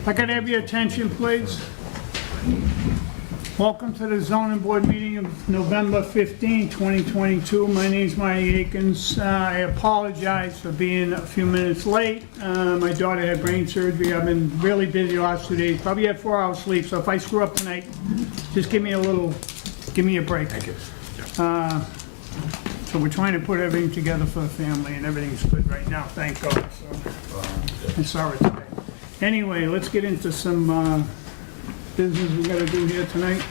If I could have your attention, please. Welcome to the zoning board meeting of November 15, 2022. My name's Marty Akins. I apologize for being a few minutes late. My daughter had brain surgery. I've been really busy the last 2 days. Probably had 4 hours sleep, so if I screw up tonight, just give me a break. Thank you. So we're trying to put everything together for the family, and everything's good right now, thank God. So I saw it today. Anyway, let's get into some business we gotta do here tonight.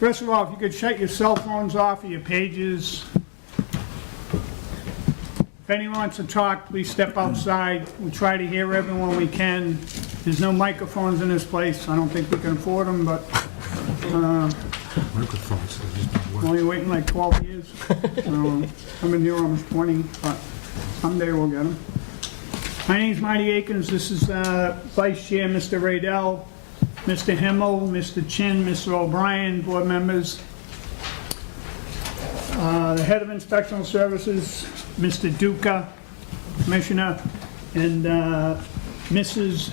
First of all, if you could shut your cell phones off of your pages. If anyone wants to talk, please step outside. We try to hear everyone we can. There's no microphones in this place. I don't think we can afford them, but Microphones, they just don't work. only waiting like 12 years. I've been here almost 20, but someday we'll get them. My name's Marty Akins. This is Vice Chair, Mr. Radell, Mr. Himmel, Mr. Chin, Mr. O'Brien, board members. The Head of Inspectional Services, Mr. Duca, Commissioner, and Mrs.,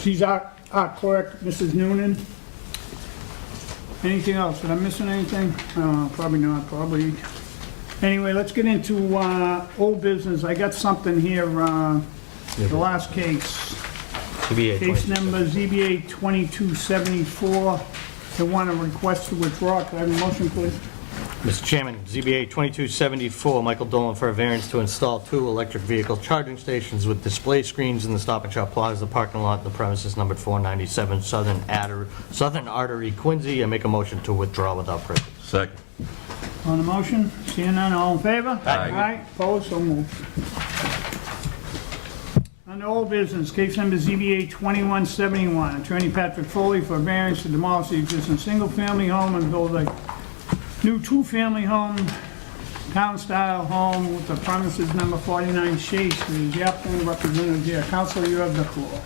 she's our clerk, Mrs. Noonan. Anything else? Did I missing anything? Probably not, probably. Anyway, let's get into old business. I got something here, the last case. Case number ZBA 2274. They want to request to withdraw. Can I have a motion, please? Mr. Chairman, ZBA 2274, Michael Dolan for a variance to install 2 electric vehicle charging stations with display screens in the Stop and Shop Plaza parking lot, the premises numbered 497 Southern Artery, Quincy. I make a motion to withdraw without prejudice. Second. On the motion, seeing none, all in favor? Aye. Aye, opposed, so moved. On the old business, case number ZBA 2171, Attorney Patrick Foley for a variance to demolish the existing single-family home and build a new 2-family home, town-style home with the premises number 49 Shea Street. The applicant representative here. Counsel, you have the floor.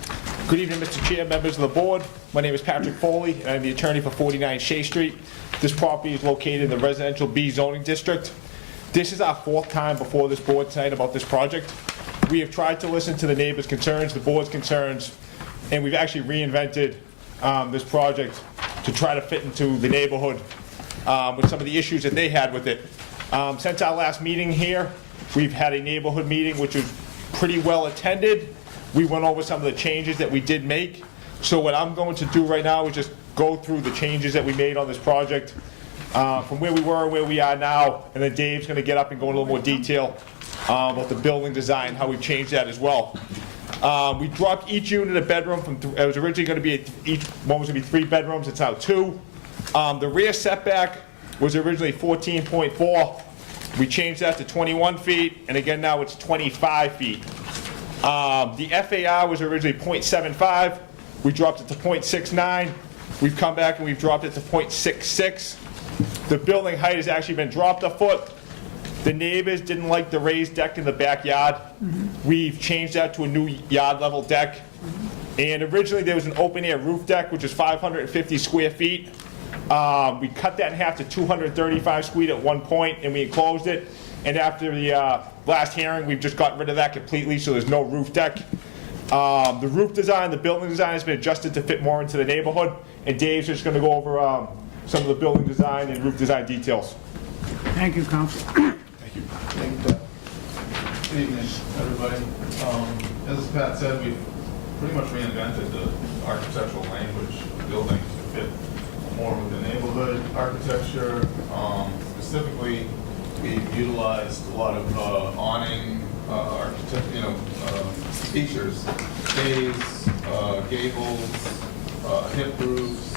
Good evening, Mr. Chair, members of the board. My name is Patrick Foley, and I'm the attorney for 49 Shea Street. This property is located in the Residential B zoning district. This is our 4th time before this board tonight about this project. We have tried to listen to the neighbors' concerns, the board's concerns, and we've actually reinvented this project to try to fit into the neighborhood with some of the issues that they had with it. Since our last meeting here, we've had a neighborhood meeting which was pretty well attended. We went over some of the changes that we did make. So what I'm going to do right now is just go through the changes that we made on this project from where we were and where we are now, and then Dave's going to get up and go in a little more detail about the building design, how we've changed that as well. We dropped each unit a bedroom from, it was originally going to be, each one was going to be 3 bedrooms, it's now 2. The rear setback was originally 14.4. We changed that to 21 feet, and again now it's 25 feet. The FAR was originally 0.75. We dropped it to 0.69. We've come back and we've dropped it to 0.66. The building height has actually been dropped a foot. The neighbors didn't like the raised deck in the backyard. We've changed that to a new yard level deck. And originally there was an open air roof deck, which is 550 square feet. We cut that in half to 235 square feet at one point, and we enclosed it. And after the last hearing, we've just got rid of that completely, so there's no roof deck. The roof design, the building design has been adjusted to fit more into the neighborhood, and Dave's just going to go over some of the building design and roof design details. Thank you, Counsel. Thank you. Thank you, Pat. Good evening, everybody. As Pat said, we've pretty much reinvented the architectural language of the building to fit more with the neighborhood architecture. Specifically, we've utilized a lot of awning features, bays, gables, hip roofs,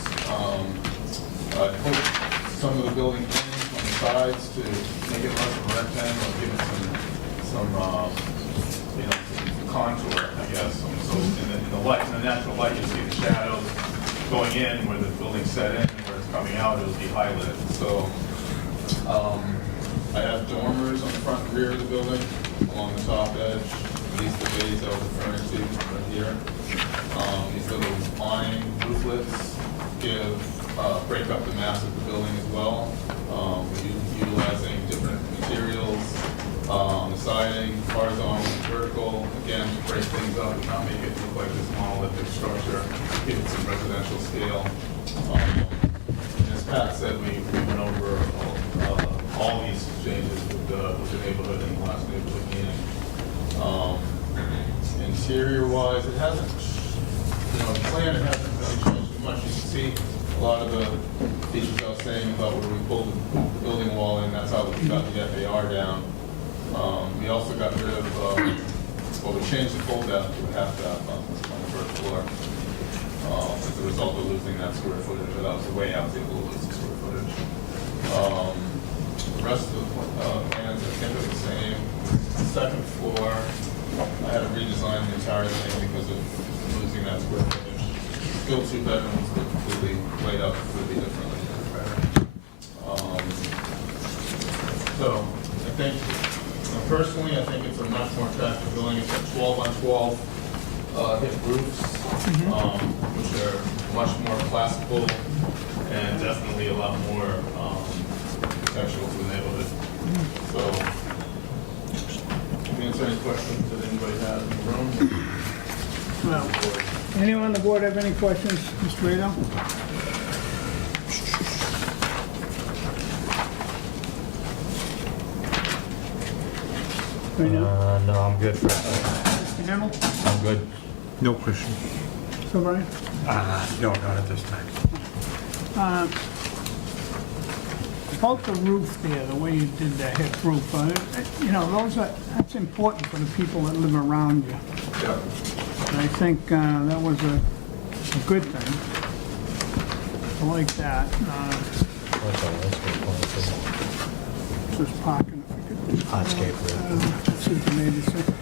some of the building framing on the sides to make it less of a rectangle, give it some contour, I guess. So in the light, in the natural light, you'll see the shadows going in where the building's set in, and where it's coming out, it'll be highlighted. So I have dormers on the front and rear of the building along the top edge. These are the bays I was referring to right here. These little awning rooflets break up the mass of the building as well. Utilizing different materials, the siding, horizontal, vertical, again, to break things up and not give it some residential scale. And as Pat said, we went over all these changes with the neighborhood in the last neighborhood meeting. Interior-wise, it hasn't, the plan, it hasn't really changed too much. You can see a lot of the features I was saying about where we pulled the building wall in, that's how we got the FAR down. We also got rid of, we changed the fold out to a half bath on the first floor. As a result of losing that square footage, but that was the way I was able to lose the square footage. The rest of the plans, I think, are the same. Second floor, I had to redesign the entire thing because of losing that square footage. Still 2 bedrooms, but completely laid out completely differently. So I think, personally, I think it's a much more attractive building. It's a 12 on 12 hip roofs, which are much more classical and definitely a lot more architectural to the neighborhood. So, can you answer any questions that anybody has in the room? Well, anyone on the board have any questions, Mr. Rado? Right now? No, I'm good for Mr. Hamel? I'm good. No question. So, Brian? No, not at this time. About the roof there, the way you did the hip roof, that's important for the people that live around you. Yeah. And I think that was a good thing. I like that. Just parking. Hardscape, That's what the neighbors say.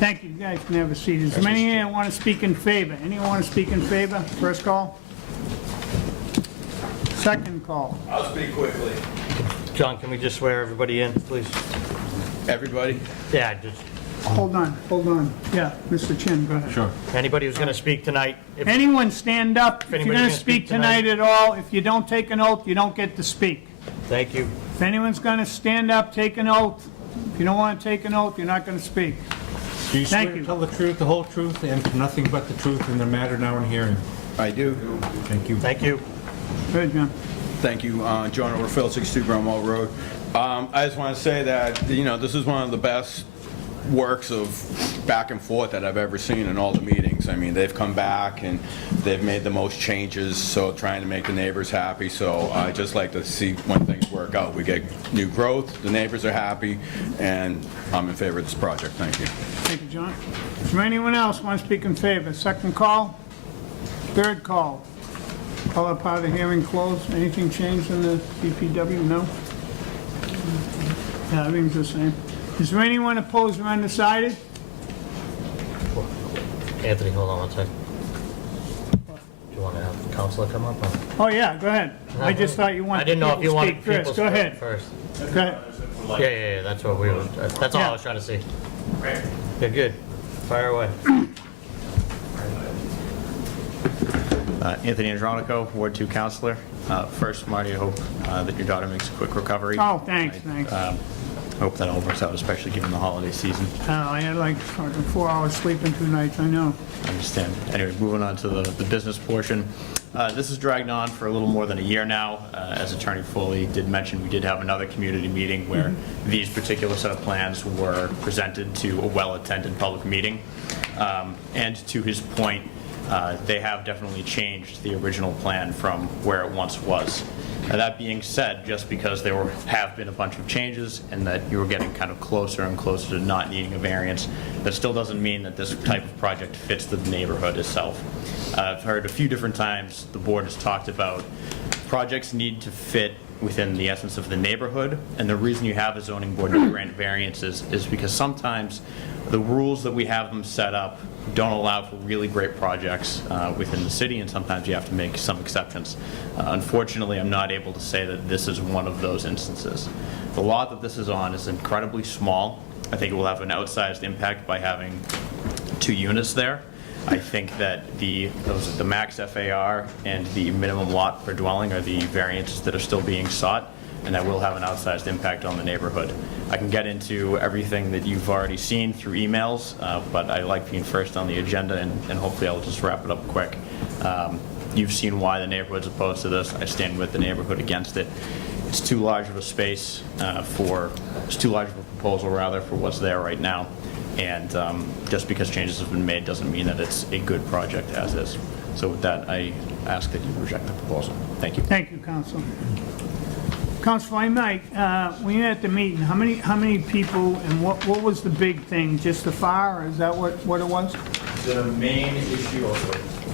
Thank you, you guys can have a seat. Is there any here that want to speak in favor? Anyone want to speak in favor? First call? Second call? I'll speak quickly. John, can we just swear everybody in, please? Everybody? Yeah, just, Hold on. Yeah, Mr. Chin, go ahead. Sure. anybody who's gonna speak tonight, if Anyone stand up. If you're anybody's going to gonna speak speak tonight tonight. at all, if you don't take an oath, you don't get to speak. thank you. If anyone's going to stand up, take an oath. If you don't want to take an oath, you're not going to speak. Do you Thank swear you. to tell the truth, the whole truth, and nothing but the truth in the matter now in hearing? I do. Thank you. Thank you. Good, John. Thank you. John Overfield, 62 Bromwell Road. I just want to say that, this is one of the best works of back and forth that I've ever seen in all the meetings. I mean, they've come back and they've made the most changes, so trying to make the neighbors happy. So I just like to see when things work out. We get new growth, the neighbors are happy, and I'm in favor of this project. Thank you. Thank you, John. Is there anyone else want to speak in favor? Second call? Third call? Call up part of the hearing closed. Anything changed in the DPW? No? Yeah, everything's the same. Is there anyone opposed or undecided? Anthony, hold on one second. Do you want to have the counselor come up? or- Oh, yeah, go ahead. I just thought you I wanted didn't know if you people to wanted speak people first. Go ahead. first. Go ahead. Yeah, that's what we were, that's all I was trying to see. Good. Fire away. Anthony Andronico, Ward 2 Counselor. First, Marty, I hope that your daughter makes a quick recovery. Oh, thanks. Hope that all works out, especially given the holiday season. I had like 4 hours sleeping 2 nights, I know. I understand. Anyway, moving on to the business portion. This has dragged on for a little more than a year now. As Attorney Foley did mention, we did have another community meeting where these particular set of plans were presented to a well-attended public meeting. And to his point, they have definitely changed the original plan from where it once was. Now, that being said, just because there have been a bunch of changes and that you were getting kind of closer and closer to not needing a variance, that still doesn't mean that this type of project fits the neighborhood itself. I've heard a few different times the board has talked about projects need to fit within the essence of the neighborhood, and the reason you have a zoning board to grant variances is because sometimes the rules that we have them set up don't allow for really great projects within the city, and sometimes you have to make some exceptions. Unfortunately, I'm not able to say that this is one of those instances. The lot that this is on is incredibly small. I think it will have an outsized impact by having 2 units there. I think that the max FAR and the minimum lot per dwelling are the variances that are still being sought. and that will have an outsized impact on the neighborhood. I can get into everything that you've already seen through emails, but I like being first on the agenda, and hopefully I'll just wrap it up quick. You've seen why the neighborhood's opposed to this. I stand with the neighborhood against it. It's too large of a space it's too large of a proposal, rather, for what's there right now. And just because changes have been made doesn't mean that it's a good project as is. So with that, I ask that you reject the proposal. Thank you. Thank you, Council. Council, I might, when you're at the meeting, how many people, and what was the big thing? Just the fire, or is that what it was? The main issue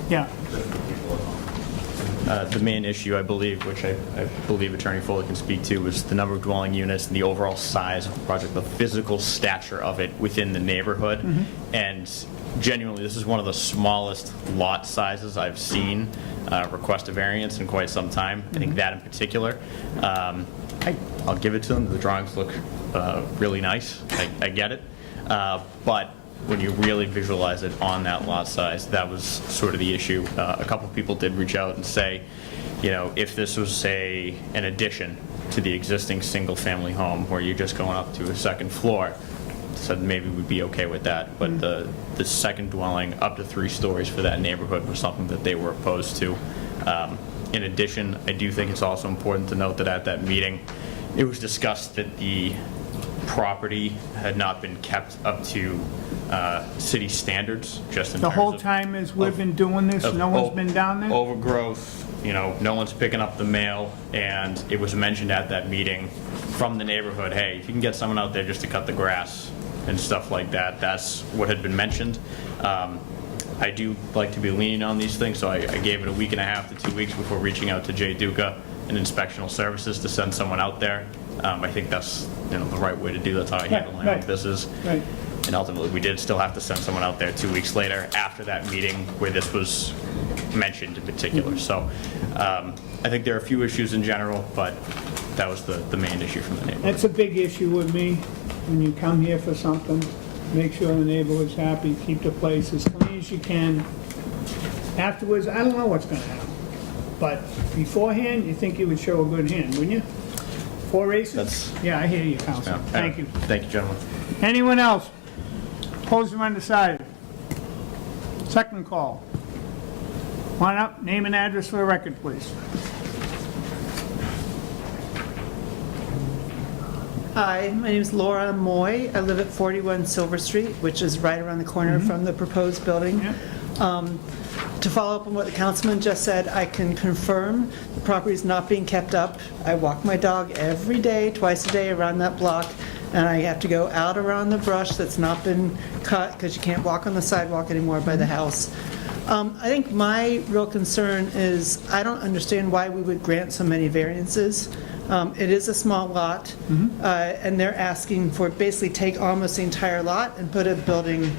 Yeah. The main issue, I believe, which I believe Attorney Foley can speak to, was the number of dwelling units and the overall size of the project, the physical stature of it within the neighborhood. And genuinely, this is one of the smallest lot sizes I've seen request a variance in quite some time. I think that in particular, I'll give it to them. The drawings look really nice. I get it. But when you really visualize it on that lot size, that was sort of the issue. A couple people did reach out and say, you know, if this was, say, an addition to the existing single-family home where you're just going up to a second floor, said maybe we'd be okay with that. But the second dwelling up to 3 stories for that neighborhood was something that they were opposed to. In addition, I do think it's also important to note that at that meeting, it was discussed that the property had not been kept up to city standards, just in The terms whole of time as we've been doing this, no one's been down there? overgrowth, you know, no one's picking up the mail, and it was mentioned at that meeting from the neighborhood, hey, if you can get someone out there just to cut the grass and stuff like that, that's what had been mentioned. I do like to be lenient on these things, so I gave it a week and a half to 2 weeks before reaching out to Jay Duca and Inspectional Services to send someone out there. I think that's, you know, the right way to do. That's how I handle my own right. business. Right. And ultimately, we did still have to send someone out there 2 weeks later after that meeting where this was mentioned in particular. So I think there are a few issues in general, but that was the main issue from the neighborhood. That's a big issue with me. When you come here for something, make sure the neighborhood's happy, keep the place as clean as you can. Afterwards, I don't know what's gonna happen. But beforehand, you think you would show a good hand, wouldn't you? 4 races? That's- Yeah, I hear you, Council. Thank you. Thank you, gentlemen. Anyone else? Opposed or undecided? Second call. Come on up, name and address for the record, please. Hi, my name is Laura Moy. I live at 41 Silver Street, which is right around the corner from the proposed building. To follow up on what the councilman just said, I can confirm the property is not being kept up. I walk my dog every day, twice a day around that block, and I have to go out around the brush that's not been cut because you can't walk on the sidewalk anymore by the house. I think my real concern is I don't understand why we would grant so many variances. It is a small lot, and they're asking for basically take almost the entire lot and put a building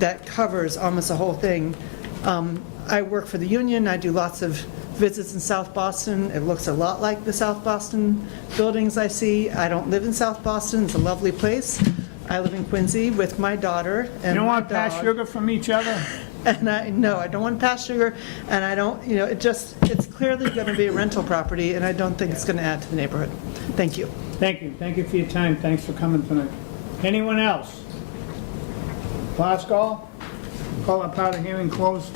that covers almost the whole thing. I work for the union. I do lots of visits in South Boston. It looks a lot like the South Boston buildings I see. I don't live in South Boston. It's a lovely place. I live in Quincy with my daughter and You don't my want to pass dog. sugar from each other? And I don't want to pass sugar, and I don't, you know, it's clearly going to be a rental property, and I don't think it's going to add to the neighborhood. Thank you. Thank you. Thank you for your time. Thanks for coming tonight. Anyone else? Last call? Call that part of the hearing closed.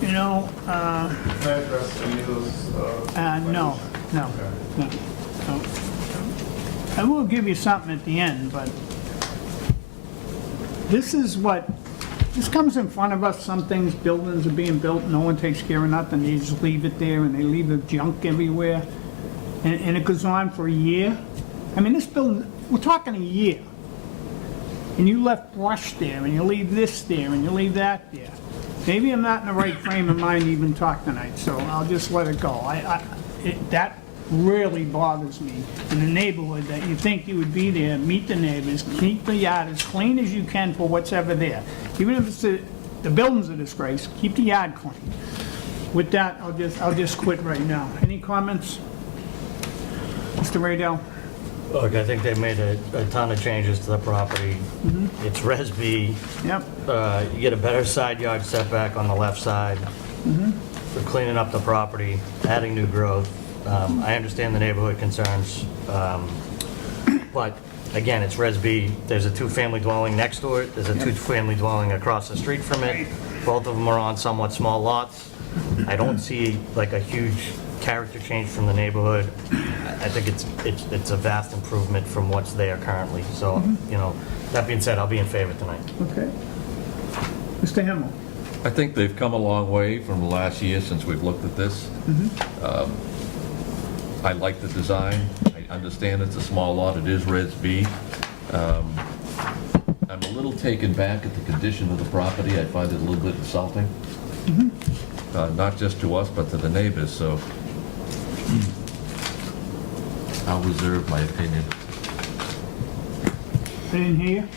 You know, Can I address any of those? no. I will give you something at the end, but this comes in front of us. Some things, buildings are being built, no one takes care of nothing. They just leave it there and they leave the junk everywhere. And it goes on for a year. I mean, this building, we're talking a year. And you left brush there, and you leave this there, and you leave that there. Maybe I'm not in the right frame of mind to even talk tonight, so I'll just let it go. That really bothers me in the neighborhood, that you think you would be there, meet the neighbors, keep the yard as clean as you can for what's ever there. Even if it's the building's a disgrace, keep the yard clean. With that, I'll just quit right now. Any comments? Mr. Radell? Look, I think they made a ton of changes to the property. It's Res B. Yep. You get a better side yard setback on the left side. They're cleaning up the property, adding new growth. I understand the neighborhood concerns, but again, it's Res B. There's a two-family dwelling next to it, there's a two-family dwelling across the street from it. Both of them are on somewhat small lots. I don't see like a huge character change from the neighborhood. I think it's a vast improvement from what's there currently. So, you know, that being said, I'll be in favor tonight. Okay. Mr. Himmel? I think they've come a long way from the last year since we've looked at this. I like the design. I understand it's a small lot. It is Res B. I'm a little taken back at the condition of the property. I find it a little bit insulting. Not just to us, but to the neighbors, so I'll reserve my opinion. I didn't hear you?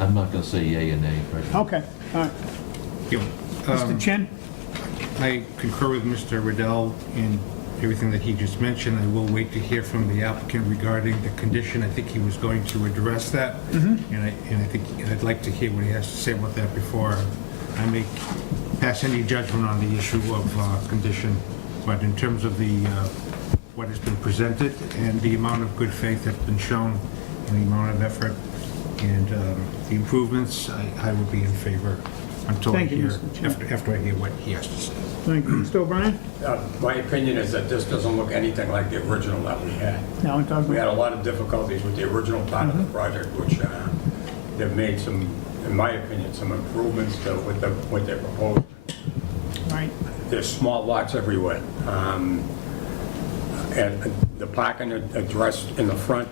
I'm not going to say yea or nay, President. Okay, all right. Mr. Chin? I concur with Mr. Riddell in everything that he just mentioned. I will wait to hear from the applicant regarding the condition. I think he was going to address that. And I think I'd like to hear what he has to say about that before I make, pass any judgment on the issue of condition. But in terms of the, what has been presented and the amount of good faith that's been shown and the amount of effort and the improvements, I would be in favor until I Thank you, hear, Mr. Chairman. after I hear what he has to say. Thank you. Mr. O'Brien? My opinion is that this doesn't look anything like the original that we had. Now we're talking We had about... a lot of difficulties with the original part of the project, which they've made some, in my opinion, some improvements to what they proposed. Right. There's small lots everywhere. And the parking addressed in the front,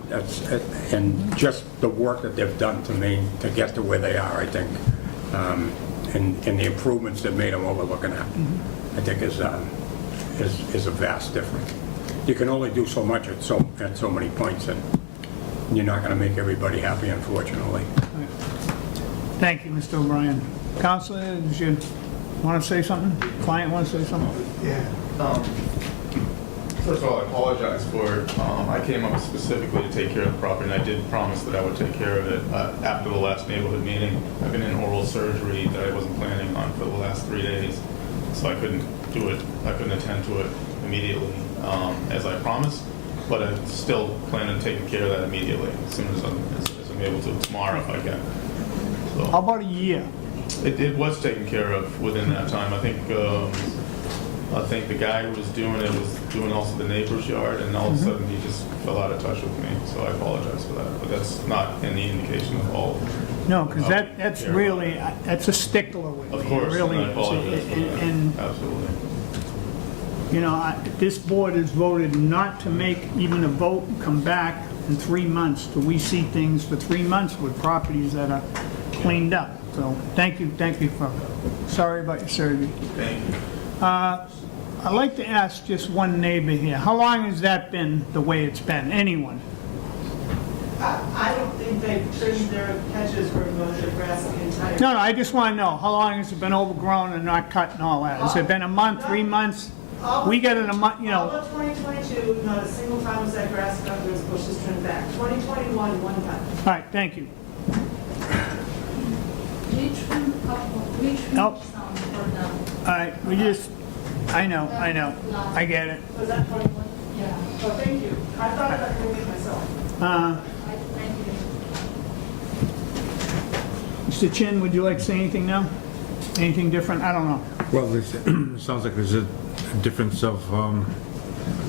and just the work that they've done to get to where they are, I think, and the improvements they've made them overlooking at, I think is a vast difference. You can only do so much at so many points, and you're not going to make everybody happy, unfortunately. Thank you, Mr. O'Brien. Counselor, did you want to say something? Client want to say something? Yeah. First of all, I apologize for, I came up specifically to take care of the property, and I did promise that I would take care of it after the last neighborhood meeting. I've been in oral surgery that I wasn't planning on for the last 3 days, so I couldn't do it, I couldn't attend to it immediately as I promised, but I still plan on taking care of that immediately as soon as I'm able to, tomorrow if I can. How So about a year? it was taken care of within that time. I think the guy who was doing it was doing also the neighbor's yard, and all of a sudden he just fell out of touch with me, so I apologize for that. But that's not any indication of all. No, because of that's care. really, that's a stickler with me. Of course, It really and I is. apologize for that. And, Absolutely. you know, this board has voted not to make even a vote come back in 3 months till we see things for 3 months with properties that are cleaned up. So thank you for, sorry about your surgery. Thank you. I'd like to ask just one neighbor here. How long has that been the way it's been? Anyone? I don't think they've trimmed their hedges or mowed their grass the entire. No, I just want to know, how long has it been overgrown and not cut and all that? Has it been a month, 3 months? We get it a month, you All know, of 2022, not a single time was that grass cut, there was bushes trimmed back. 2021, one time. all right, thank you. We trimmed a couple, we trimmed Nope. some for them. All right, we just, I know, I get it. Was that 21? Yeah, Oh, thank you. I thought of that movie myself. thank you. Mr. Chin, would you like to say anything now? Anything different? I don't know. Well, it sounds like there's a difference of,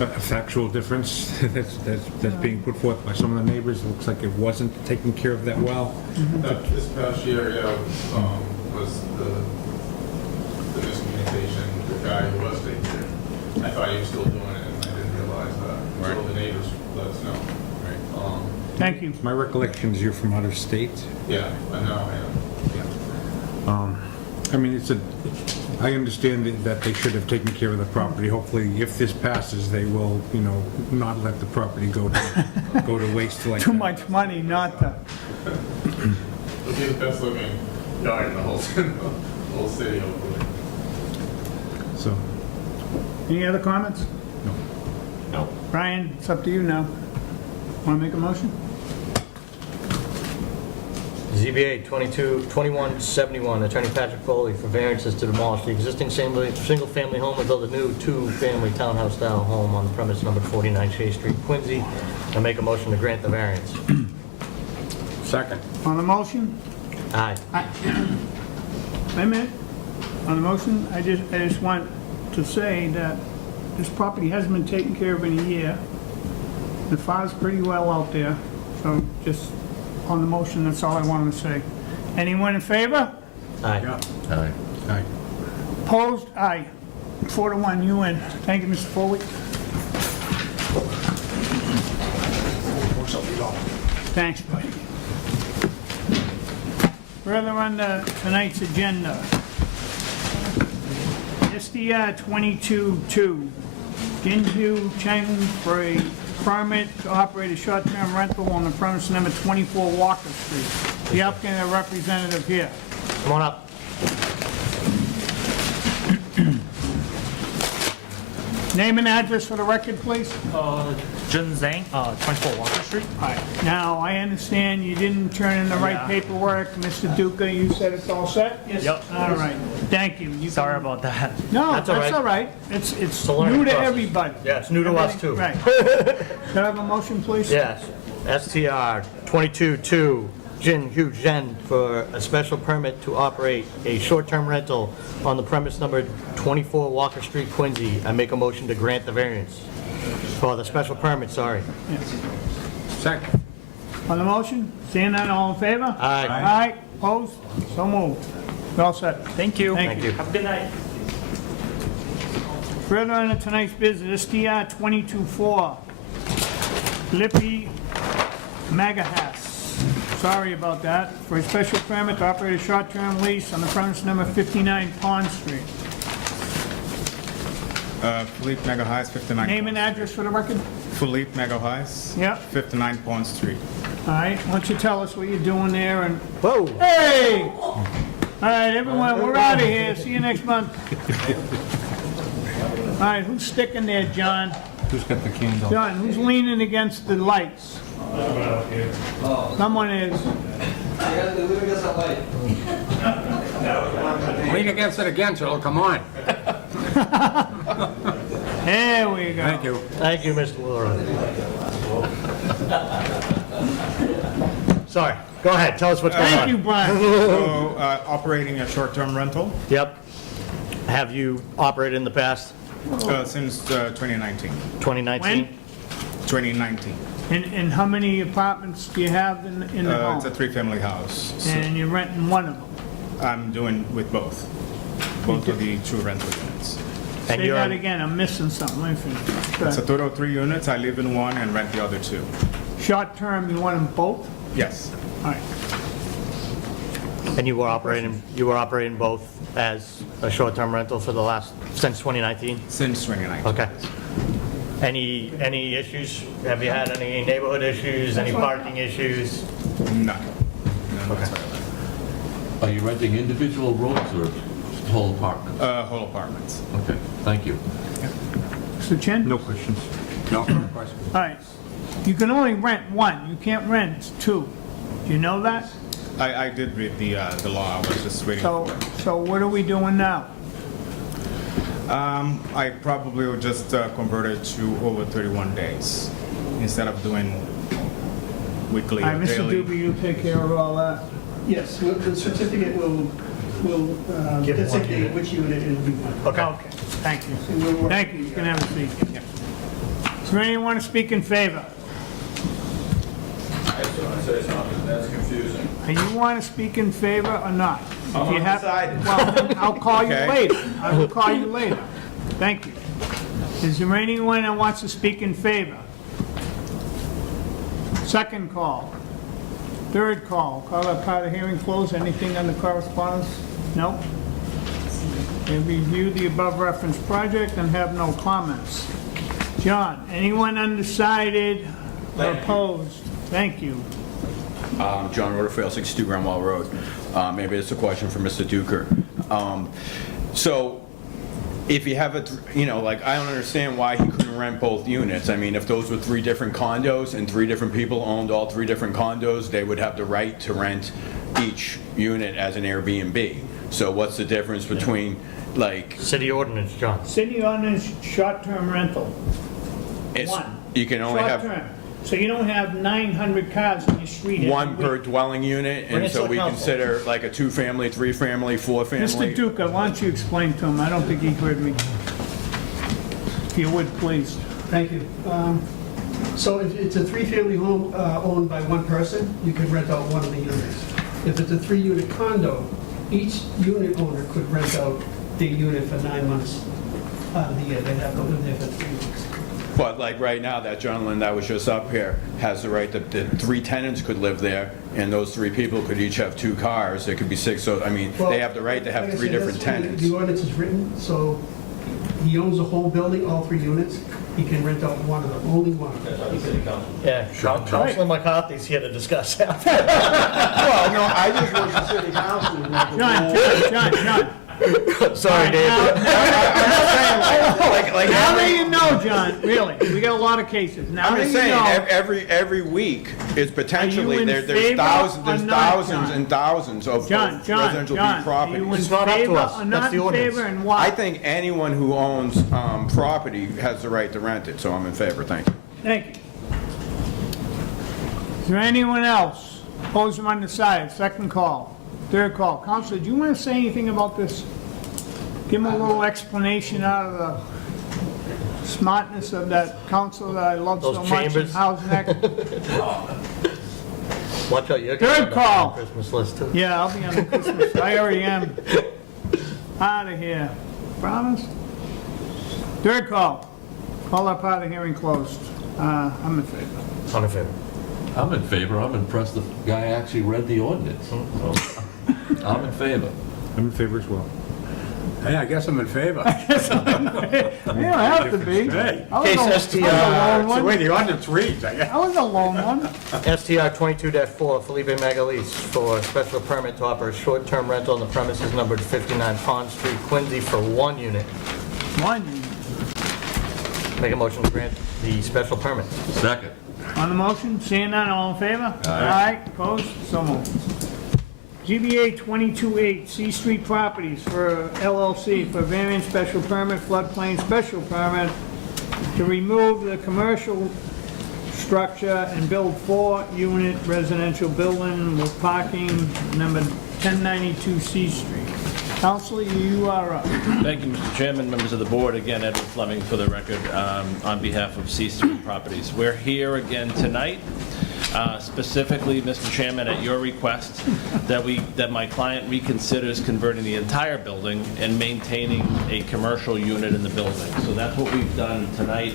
a factual difference that's being put forth by some of the neighbors. It looks like it wasn't taken care of that well. This past year, was the miscommunication. The guy who was taking care. I thought he was still doing it, and I didn't realize that. So the neighbors let us know. Thank you. My recollection is you're from out of state. Yeah, I know, I mean, I understand that they should have taken care of the property. Hopefully, if this passes, they will, not let the property go to waste like that. Too much money not to. It'll be the best looking yard in the whole city, hopefully. So, Any other comments? no. Brian, it's up to you now. Want to make a motion? ZBA 2171, Attorney Patrick Foley for variances to demolish the existing single-family home and build a new two-family townhouse-style home on the premise number 49 Shea Street, Quincy. I make a motion to grant the variance. Second. On the motion? Aye. Wait a minute. On the motion, I just want to say that this property hasn't been taken care of in a year. The file's pretty well out there, so just on the motion, that's all I wanted to say. Anyone in favor? Aye. Aye. Aye. Opposed? Aye. 4-1, you win. Thank you, Mr. Foley. Thanks, buddy. Further on tonight's agenda. SDR 22-2, Jinju Cheng for a permit to operate a short-term rental on the premise number 24 Walker Street. The applicant and representative here. Come on up. Name and address for the record, please. Jun Zhang, 24 Walker Street. All right. Now, I understand you didn't turn in the right Yeah. paperwork. Mr. Duca, you said it's all set? Yep. All right. Thank you. You Sorry can- about that. No, That's that's all all right. right. It's a learning new to process. everybody. Yeah, it's new to us, too. Right. Can I have a motion, please? Yes. STR 22-2, Jin Hu Zhen for a special permit to operate a short-term rental on the premise number 24 Walker Street, Quincy. I make a motion to grant the variance. For the special permit, sorry. Second. On the motion, seeing none, all in favor? Aye. Aye, opposed? So moved. Well said. Thank you. Thank you. Have a good night. Further on to tonight's business, STR 22-4, Lippy Magahas. Sorry about that. For a special permit to operate a short-term lease on the premise number 59 Pond Street. Philippe Megahais, 59. Name and address for the record? Philippe Megahais, Yep. 59 Pond Street. All right, why don't you tell us what you're doing there and... Whoa. Hey! All right, everyone, we're out of here. See you next month. All right, who's sticking there, John? Who's got the candle? John, who's leaning against the lights? Someone is. Lean against it again, so it'll come on. There we go. Thank you. Thank you, Mr. Laura. Sorry, go ahead, tell us what's going on. Thank you, Brian. So, operating a short-term rental Yep. Have you operated in the past, since 2019. 2019? When? 2019. And how many apartments do you have in the It's a home? three-family house. So And you're renting one of them? I'm doing with both of the two rental units. And Say you're that on- again, I'm missing something. Let me finish. Go It's a ahead. total of 3 units. I live in one and rent the other 2. Short term, you want them both? Yes. All right. And you were operating both as a short-term rental for the since 2019? Since 2019. Okay. Any issues? Have you had any neighborhood issues, any parking issues? None. None whatsoever. Are you renting individual rooms or whole apartments? Whole apartments. Okay, thank you. Mr. Chen? No questions. No question. All right. You can only rent one. You can't rent two. Do you know that? I did read the law. I was just waiting So, for it. so what are we doing now? I probably will just convert it to over 31 days instead of doing weekly All or right, Mr. daily. Doobie, you take care of all that. Yes, the certificate will designate which unit it will be. Okay, thank you. Thank you, you can have a seat. Is there anyone want to speak in favor? I just want to say something, that's confusing. You want to speak in favor or not? If you have- undecided. Well, then I'll call you Okay. later. I will call you later. Thank you. Is there anyone that wants to speak in favor? Second call. Third call. Call that part of the hearing closed. Anything under correspondence? No? We review the above referenced project and have no comments. John, anyone undecided or opposed? Thank you. John Rutherford, 62 Grand Wall Road. Maybe it's a question for Mr. Duker. So if you have like, I don't understand why he couldn't rent both units. I mean, if those were 3 different condos and 3 different people owned all 3 different condos, they would have the right to rent each unit as an Airbnb. So what's the difference between, like, City ordinance, John. City ordinance, short-term rental. it's, One. you can only have Short-term. So you don't have 900 cars on your street every one per week. dwelling unit, Bring and it to so the we council. consider like a 2-family, 3-family, 4-family. Mr. Duca, why don't you explain to him? I don't think he heard me. If you would, please. Thank you. So if it's a 3-family home owned by one person, you could rent out one of the units. If it's a 3-unit condo, each unit owner could rent out the unit for 9 months out of the year. They'd have to live there for 3 weeks. But like right now, that gentleman that was just up here has the right that the 3 tenants could live there, and those 3 people could each have 2 cars. There could be 6, so, I mean, they have the right to have Like I 3 said, different that's the way tenants. The ordinance is written, so he owns the whole building, all 3 units. He can rent out one of them, only one. Yeah, Councilor McCarthy's here to discuss that. Well, no, I just was the city council. John. Sorry, Dave. Now that you know, John, really, we got a lot of cases. Now I'm that just you saying, know. every week is potentially, in there's favor thousands, or there's not, thousands John? and thousands of John, residential B are you properties. in It's not up to favor us. or That's not the in ordinance. favor, and I why? think anyone who owns property has the right to rent it, so I'm in favor, thank you. Thank you. Is there anyone else? Opposed or undecided? Second call. Third call. Counselor, do you want to say anything about this? Give him a little explanation out of the smartness of that counselor that I love Those so much in chambers. Housing Act. Watch out, you're Third gonna be call. on the Christmas list too. Yeah, I'll be on the Christmas. I already am. Out of here. Promise? Third call. Call that part of hearing closed. I'm in favor. On in favor. I'm in favor. I'm impressed the guy actually read the ordinance. So, I'm in favor. I'm in favor as well. Hey, I guess I'm in favor. You don't have to be. Hey. I was Case a- I was STR. a lone That's the one. way the ordinance reads, I guess. I was a lone one. STR 22-4, Felipe Magalese for special permit to operate short-term rental on the premises numbered 59 Pond Street, Quincy, for 1 unit. One. Make a motion to grant the special permit. Second. On the motion, seeing none, all in favor? Aye. Opposed? So moved. GBA 22-8, C Street Properties for LLC for variance special permit, floodplain special permit to remove the commercial structure and build 4-unit residential building with parking, number 1092 C Street. Counselor, you are up. Thank you, Mr. Chairman, members of the board. Again, Edward Fleming for the record, on behalf of C Street Properties. We're here again tonight, specifically, Mr. Chairman, at your request, that my client reconsiders converting the entire building and maintaining a commercial unit in the building. So that's what we've done tonight.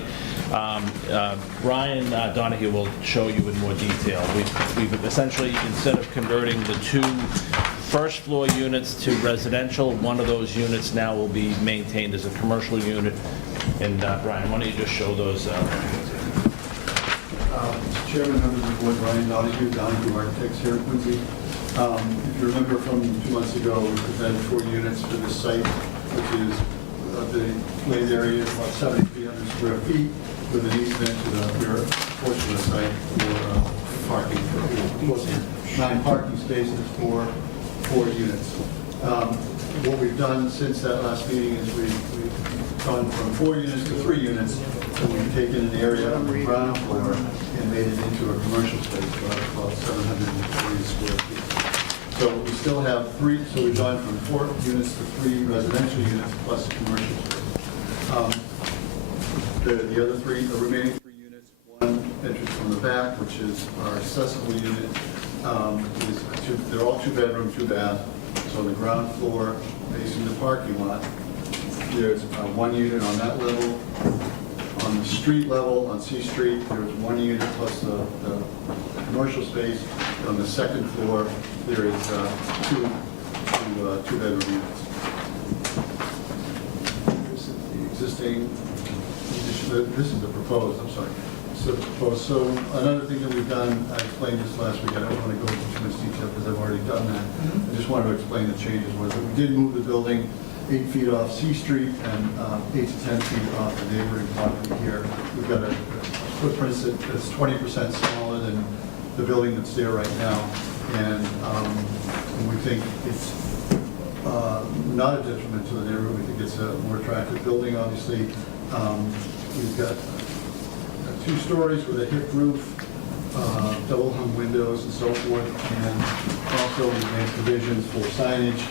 Brian Donahue will show you in more detail. We've essentially, instead of converting the 2 first-floor units to residential, one of those units now will be maintained as a commercial unit. And Brian, why don't you just show those? Mr. Chairman, members of the board, Brian Donahue Architects here in Quincy. If you remember from 2 months ago, we presented 4 units for this site, which is the glazed area, about 7,300 square feet, with an easement to the rear portion of the site for parking, for 9 parking spaces for 4 units. What we've done since that last meeting is we've gone from 4 units to 3 units, and we've taken an area on the ground floor and made it into a commercial space, about 740 square feet. So we still have 3, so we've gone from 4 units to 3 residential units plus a commercial space. The other 3, the remaining 3 units, one entrance from the back, which is our accessible unit, they're all 2-bedroom, 2-bath. So the ground floor facing the parking lot, there's 1 unit on that level. On the street level, on C Street, there's 1 unit plus the commercial space. On the second floor, there is 2 2-bedroom units. This is the existing, this is the proposed, I'm sorry. So another thing that we've done, I explained this last week, I don't want to go into too much detail because I've already done that. I just wanted to explain the changes was that we did move the building 8 feet off C Street and 8 to 10 feet off the neighboring property here. We've got a footprint that's 20% smaller than the building that's there right now. And we think it's not a detriment to the neighborhood. We think it's a more attractive building, obviously. We've got 2 stories with a hip roof, double hung windows and so forth, and also we made provisions for signage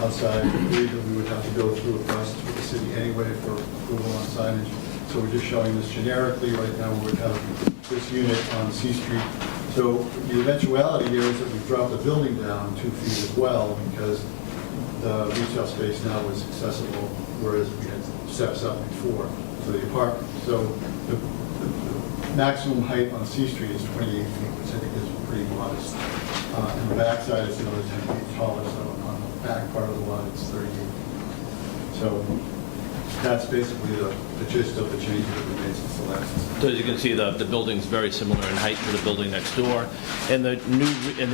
outside. We believe that we would have to go through a process with the city anyway for approval on signage. So we're just showing this generically. Right now we would have this unit on C Street. So the eventuality here is that we've dropped the building down 2 feet as well, because the retail space now is accessible, whereas we had steps up before to the apartment. So the maximum height on C Street is 28 feet, which I think is pretty modest. And the backside is another 10 feet taller, so on the back part of the lot, it's 38 feet. So that's basically the gist of the changes that we made since the last. So as you can see, the building's very similar in height to the building next door. And the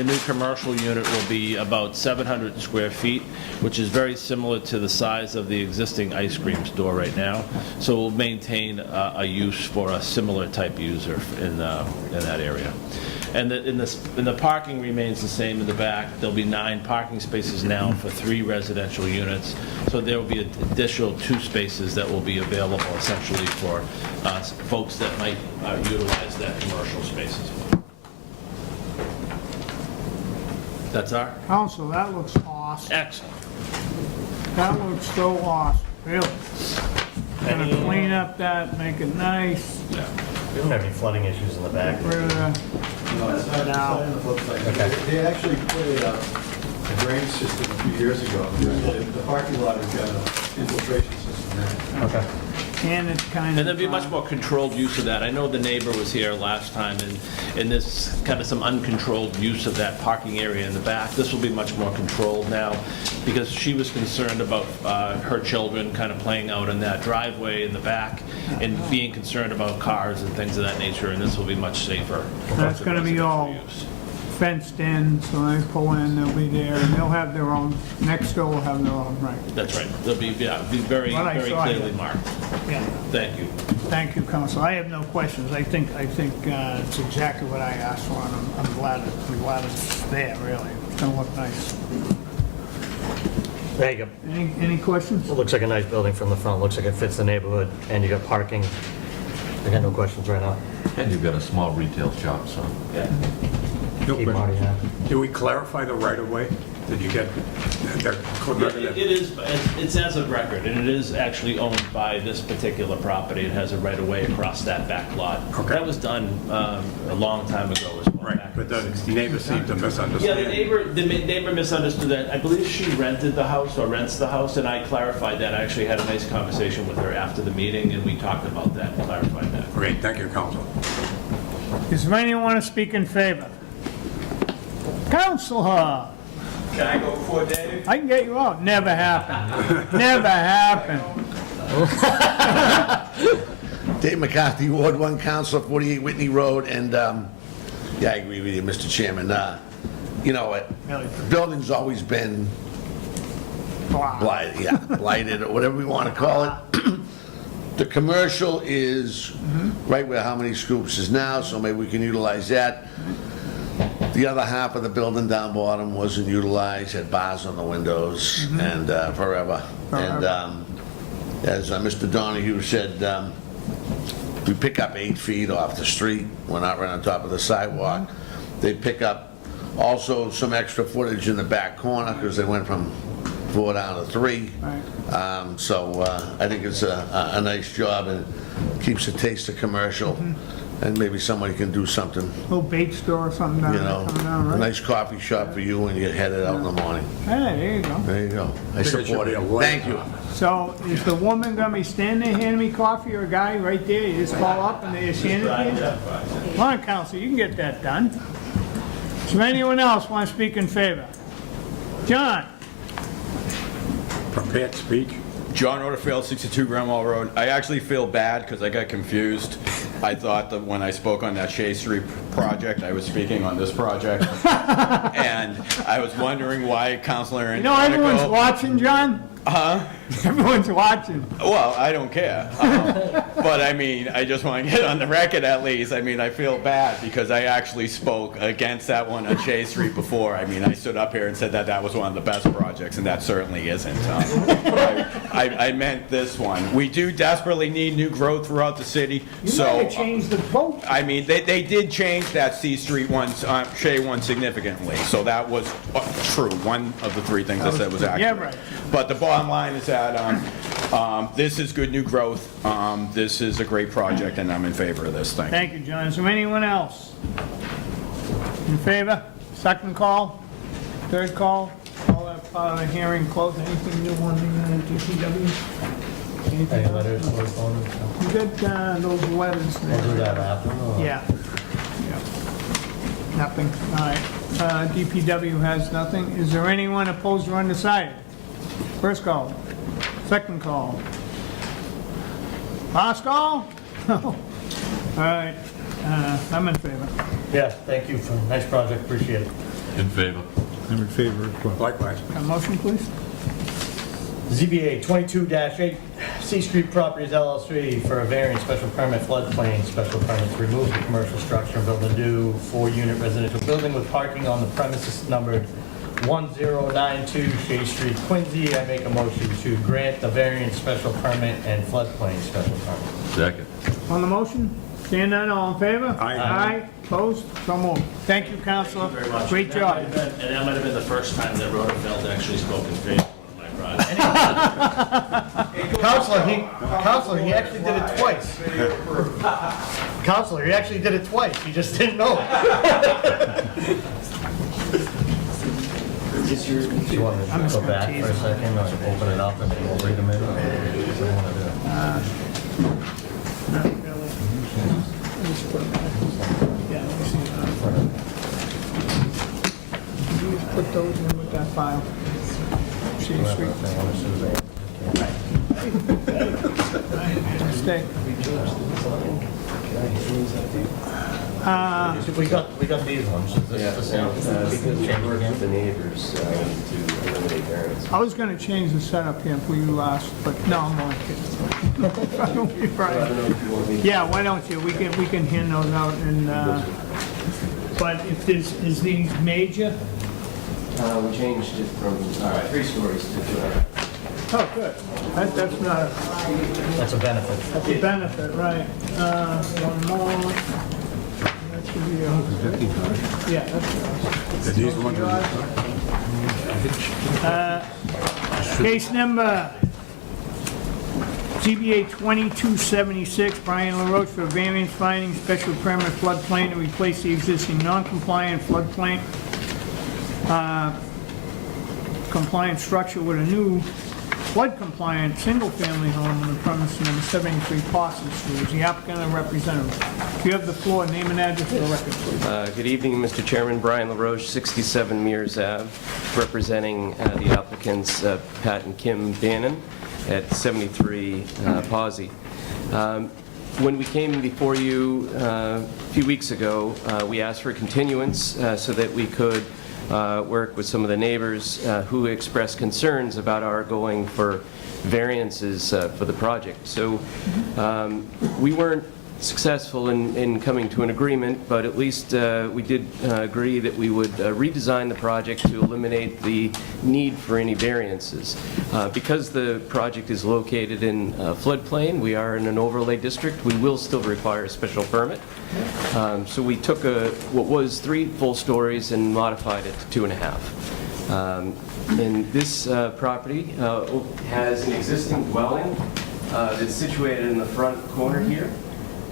new commercial unit will be about 700 square feet, which is very similar to the size of the existing ice cream store right now. So we'll maintain a use for a similar type user in that area. And the parking remains the same in the back. There'll be 9 parking spaces now for 3 residential units. So there will be an additional 2 spaces that will be available essentially for folks that might utilize that commercial spaces. That's our Council, that looks awesome. excellent. That looks so awesome, really. Gonna clean up that, make it nice. We don't have any flooding issues in the back. Get rid of the- No, it's not on the flip side. They actually put a drainage system a few years ago. The parking lot has got an infiltration system there. Okay. And it's kind of... And there'll be much more controlled use of that. I know the neighbor was here last time, and there's kind of some uncontrolled use of that parking area in the back. This will be much more controlled now, because she was concerned about her children kind of playing out in that driveway in the back, and being concerned about cars and things of that nature, and this will be much safer. That's gonna be all fenced in, so they pull in, they'll be there, and they'll have their own, next door will have their own, right? That's right. They'll be, yeah, be very, Well, I very saw clearly it. marked. Yeah. Thank you. Thank you, Council. I have no questions. I think it's exactly what I asked for, and I'm glad it's there, really. It's gonna look nice. There you go. Any questions? It looks like a nice building from the front. Looks like it fits the neighborhood, and you got parking. I got no questions right now. And you've got a small retail shop, so. Yeah. Keep Marty happy. Do we clarify the right-of-way? Did you get, It is, it's as of record, and it is actually owned by this particular property. It has a right-of-way across that back lot. Okay. That was done a long time ago as well. right, back but in the 60s. neighbor seemed to Yeah, misunderstand. the neighbor misunderstood that. I believe she rented the house or rents the house, and I clarified that. I actually had a nice conversation with her after the meeting, and we talked about that and clarified that. Great, thank you, Counsel. Does anyone want to speak in favor? Counselor, Can I go before Dave? I can get you out. Never happened. Never happened. Dave McCarthy, Ward 1 Councilor, 48 Whitney Road, and, yeah, I agree with you, Mr. Chairman. You know, the building's always been blighted, or whatever we want to call it. The commercial is right where How Many Scoops is now, so maybe we can utilize that. The other half of the building down bottom wasn't utilized, had bars on the windows, and forever. And as Mr. Donahue said, we pick up 8 feet off the street. We're not right on top of the sidewalk. They pick up also some extra footage in the back corner because they went from 4 down to 3. So I think it's a nice job, and keeps the taste of commercial. And maybe somebody can do something, Little bait store or something down you there know, coming down, a right? nice coffee shop for you when you get headed out in the morning. Hey, there you go. There you go. I think it should support be it. a light. Thank you. So is the woman gonna be standing there handing me coffee, or a guy right there? You just call up and they just hand it to you? Come on, Council, you can get that done. Is there anyone else want to speak in favor? John? Prepared speech? John Rutherford, 62 Grand Wall Road. I actually feel bad because I got confused. I thought that when I spoke on that Shea Street project, I was speaking on this project. And I was wondering why Councilor You know everyone's watching, John? Everyone's watching. Well, I don't care. But I mean, I just want to get on the record at least. I mean, I feel bad because I actually spoke against that one on Shea Street before. I mean, I stood up here and said that that was one of the best projects, and that certainly isn't. I meant this one. We do desperately need new growth throughout the city, You so. might have changed the vote. I mean, they did change that C Street one, Shea one significantly, so that was true. One of the three things I said was accurate. Yeah, right. But the bottom line is that this is good new growth. This is a great project, and I'm in favor of this thing. Thank you, John. Is there anyone else? In favor? Second call? Third call? All that part of the hearing closed. Anything new on the DPW? Any letters, correspondence? You got those letters there? We'll do that after. or- Yeah. Nothing, all right. DPW has nothing. Is there anyone opposed or undecided? First call. Second call. Last call? All right, I'm in favor. Yeah, thank you for, nice project, appreciate it. In favor. I'm in favor as well. Likewise. A motion, please? ZBA 22-8, C Street Properties LLC for a variance special permit floodplain special permit to remove the commercial structure and build a new 4-unit residential building with parking on the premises numbered 1092 Shea Street, Quincy. I make a motion to grant the variance special permit and floodplain special permit. Second. On the motion? Seeing none, all in favor? Aye. Aye, opposed? So moved. Thank you, Counselor. Very much. Great And that job. might have been- And that might have been the first time that Rotafeld actually spoke in favor of my project. Counselor, he actually did it twice. Counselor, he actually did it twice, he just didn't know it. You want to go back for a second, or open it up and then we'll read them in? What do you want to do? Not really. Just put it back. Yeah, let me see. You just put those in with that file. Shea Street. Stay. We got these ones. Is this the same? The neighbors to eliminate variance. I was gonna change the setup here for you last, but no, I'm only kidding. Right. Yeah, why don't you? We can hand those out and, but if this, is these major? We changed it from 3 stories to 2.5. Oh, good. That's not a, That's a benefit. that's a benefit, right. One more. That should be yours. Yeah, that's yours. Case number ZBA 2276, Brian LaRoche for variance finding special permit floodplain to replace the existing non-compliant floodplain compliant structure with a new flood-compliant single-family home on the premise number 73 Parsons Street. Is the applicant a representative? If you have the floor, name and address for the record, please. Good evening, Mr. Chairman. Brian LaRoche, 67 Mears Ave, representing the applicants Pat and Kim Bannon at 73 Pawsey. When we came before you a few weeks ago, we asked for a continuance so that we could work with some of the neighbors who expressed concerns about our going for variances for the project. So we weren't successful in coming to an agreement, but at least we did agree that we would redesign the project to eliminate the need for any variances. Because the project is located in floodplain, we are in an overlay district, we will still require a special permit. So we took what was 3 full stories and modified it to 2.5. And this property has an existing dwelling that's situated in the front corner here.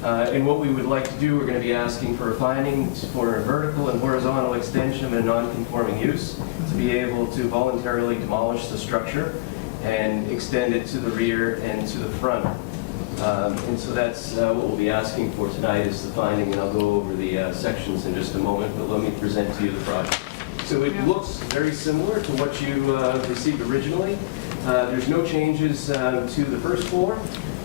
And what we would like to do, we're going to be asking for a finding for a vertical and horizontal extension of a non-conforming use to be able to voluntarily demolish the structure and extend it to the rear and to the front. And so that's what we'll be asking for tonight is the finding, and I'll go over the sections in just a moment, but let me present to you the project. So it looks very similar to what you received originally. There's no changes to the first floor.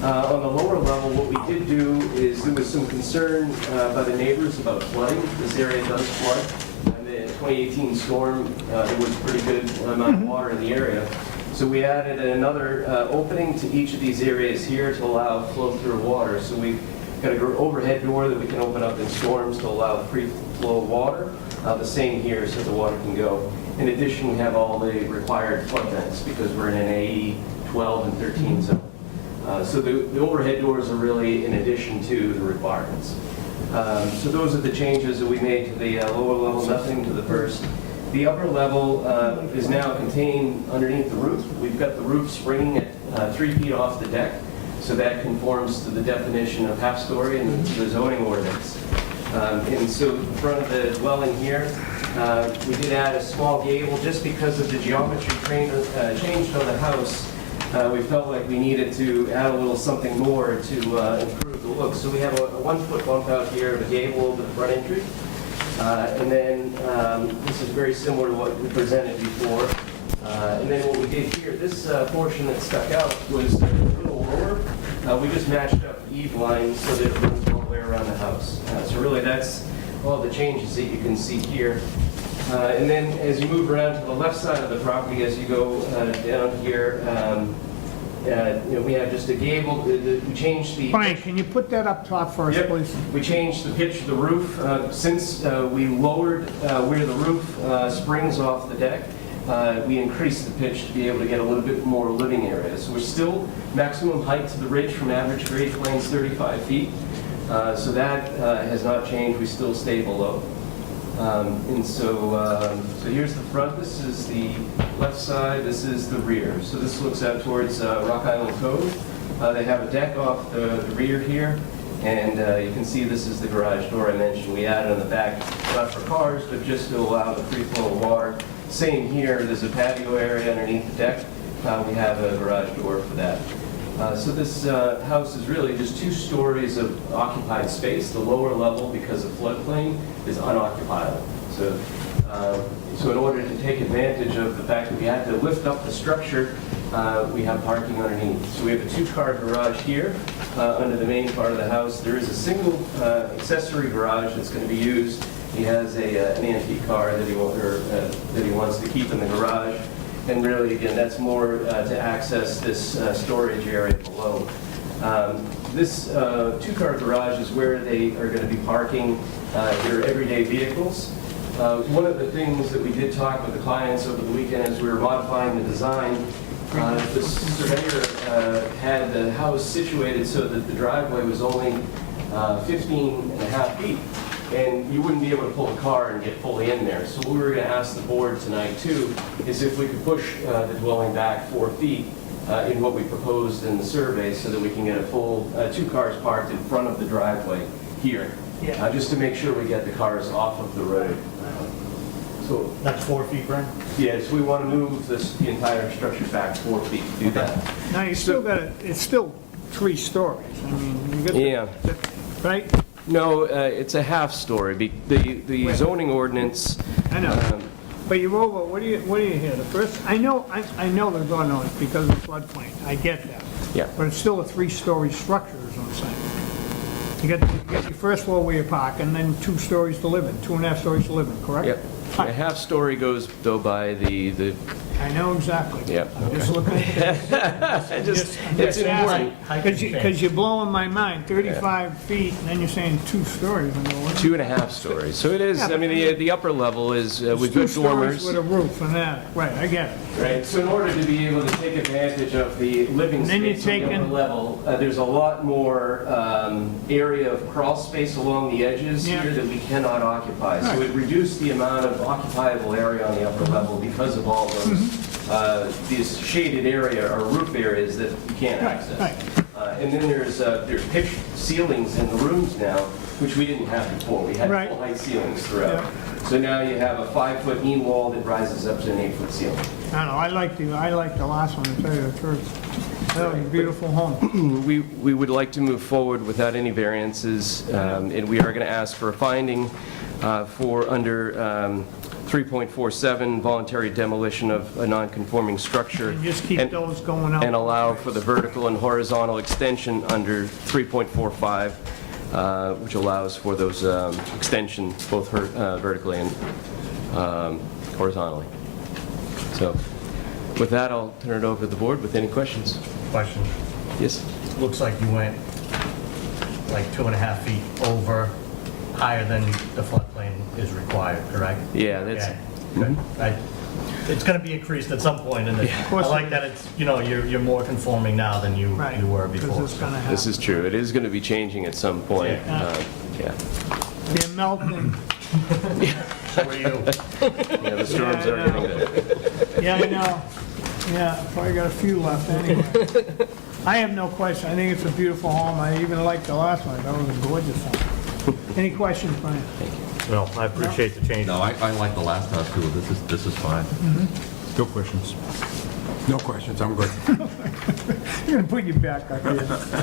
On the lower level, what we did do is there was some concern by the neighbors about flooding. This area does flood. In the 2018 storm, there was a pretty good amount of water in the area. So we added another opening to each of these areas here to allow flow-through water. So we've got an overhead door that we can open up in storms to allow free flow of water. The same here so the water can go. In addition, we have all the required flood vents because we're in an AE 12 and 13 zone. So the overhead doors are really in addition to the requirements. So those are the changes that we made to the lower level, nothing to the first. The upper level is now contained underneath the roof. We've got the roof springing at 3 feet off the deck, so that conforms to the definition of half-story in the zoning ordinance. And so in front of the dwelling here, we did add a small gable just because of the geometry changed on the house. We felt like we needed to add a little something more to improve the look. So we have a 1-foot bump out here of a gable over the front entry. And then this is very similar to what we presented before. And then what we did here, this portion that stuck out was a little lower. We just matched up the eave lines so that it runs all the way around the house. So really that's all the changes that you can see here. And then as you move around to the left side of the property, as you go down here, we have just a gable. We changed the... Brian, can you put that up top for us, Yep. please? We changed the pitch of the roof. Since we lowered where the roof springs off the deck, we increased the pitch to be able to get a little bit more living area. So we're still maximum height to the ridge from average grade planes 35 feet. So that has not changed. We still stay below. And so here's the front. This is the left side. This is the rear. So this looks out towards Rock Island Cove. They have a deck off the rear here. And you can see this is the garage door I mentioned. We added on the back, not for cars, but just to allow the free flow of water. Same here. There's a patio area underneath the deck. We have a garage door for that. So this house is really just 2 stories of occupied space. The lower level, because of floodplain, is unoccupied. So in order to take advantage of the fact that we had to lift up the structure, we have parking underneath. So we have a 2-car garage here under the main part of the house. There is a single accessory garage that's going to be used. He has an antique car that he wants to keep in the garage. And really, again, that's more to access this storage area below. This 2-car garage is where they are going to be parking their everyday vehicles. One of the things that we did talk with the clients over the weekend as we were modifying the design, the surveyor had the house situated so that the driveway was only 15.5 feet. And you wouldn't be able to pull a car and get fully in there. So what we were going to ask the board tonight, too, is if we could push the dwelling back 4 feet in what we proposed in the survey so that we can get a full 2 cars parked in front of the driveway here, just to make sure we get the cars off of the road. So That's 4 feet, Brian? yes, we want to move the entire structure back 4 feet to do that. Now, you still got it, it's still 3 stories. I mean, you got Yeah. right? No, it's a half story. The zoning ordinance. I know. But you're over, what do you hear? The first, I know they're going on because of floodplain. I get that. Yeah. But it's still a 3-story structure, is what I'm saying. You got your first floor where you park, and then 2 stories to live in, 2.5 stories to live in, correct? Yep. A half story goes, though, by the I know exactly. Yep. I'm just looking at this. It's important. Because you're blowing my mind, 35 feet, and then you're saying 2 stories. I'm going, what? 2.5 stories. So it is, Yeah, I mean, the upper level is with good It's 2 stories dormers. with a roof and that, right, I get it. Right, so in order to be able to take advantage of the living And then you're space on the upper taking- level, there's a lot more area of crawl space along the edges Yeah. here that we cannot occupy. So Right. it reduced the amount of occupiable area on the upper level because of all those, these shaded area or roof areas that you can't Right, access. right. And then there's pitched ceilings in the rooms now, which we didn't have before. We had Right. full height ceilings throughout. So now you have a 5-foot beam wall that rises up to an 8-foot ceiling. I don't know, I like the last one, to tell you the truth. That was a beautiful home. We would like to move forward without any variances, and we are going to ask for a finding for under 3.47, voluntary demolition of a non-conforming structure. And just keep those going out. And allow for the vertical and horizontal extension under 3.45, which allows for those extensions both vertically and horizontally. So With that, I'll turn it over to the board with any questions. Question. Yes? Looks like you went like 2.5 feet over, higher than the floodplain is required, correct? Yeah, that's... Okay. It's going to be increased at some point, and I like that it's, you're more conforming now than you were before. This is true. It is going to be changing at some point. Yeah. They're melting. So are you. Yeah, the storms are getting there. Yeah, I know. Yeah, probably got a few left anyway. I have no question. I think it's a beautiful home. I even liked the last one. That was a gorgeous one. Any questions, Brian? No, I appreciate the change. No, I like the last house too. This is fine. No questions. No questions, I'm good. You're gonna put you back up here.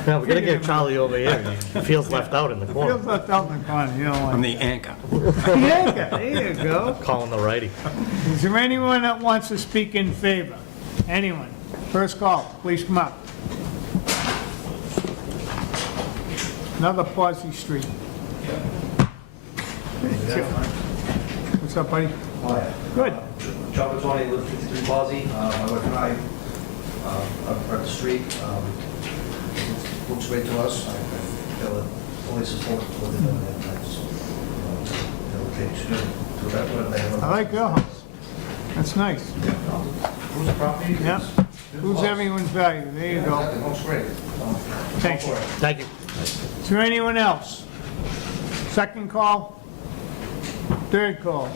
Now, we got to get Charlie over here. He feels left out in the corner. Feels left out in the corner, you know. I'm the anchor. Yeah, there you go. Calling the righty. Is there anyone that wants to speak in favor? Anyone? First call, please come up. Another Pawsey Street. What's up, buddy? Hi. Good. John Petroni, live 53 Pawsey. My wife and I are at the street. Looks great to us. I feel it fully support what they're doing there. I like your house. That's nice. Who's the property? Yeah. Who's everyone's value? There you go. It looks great. Thank you. Thank you. Is there anyone else? Second call? Third call?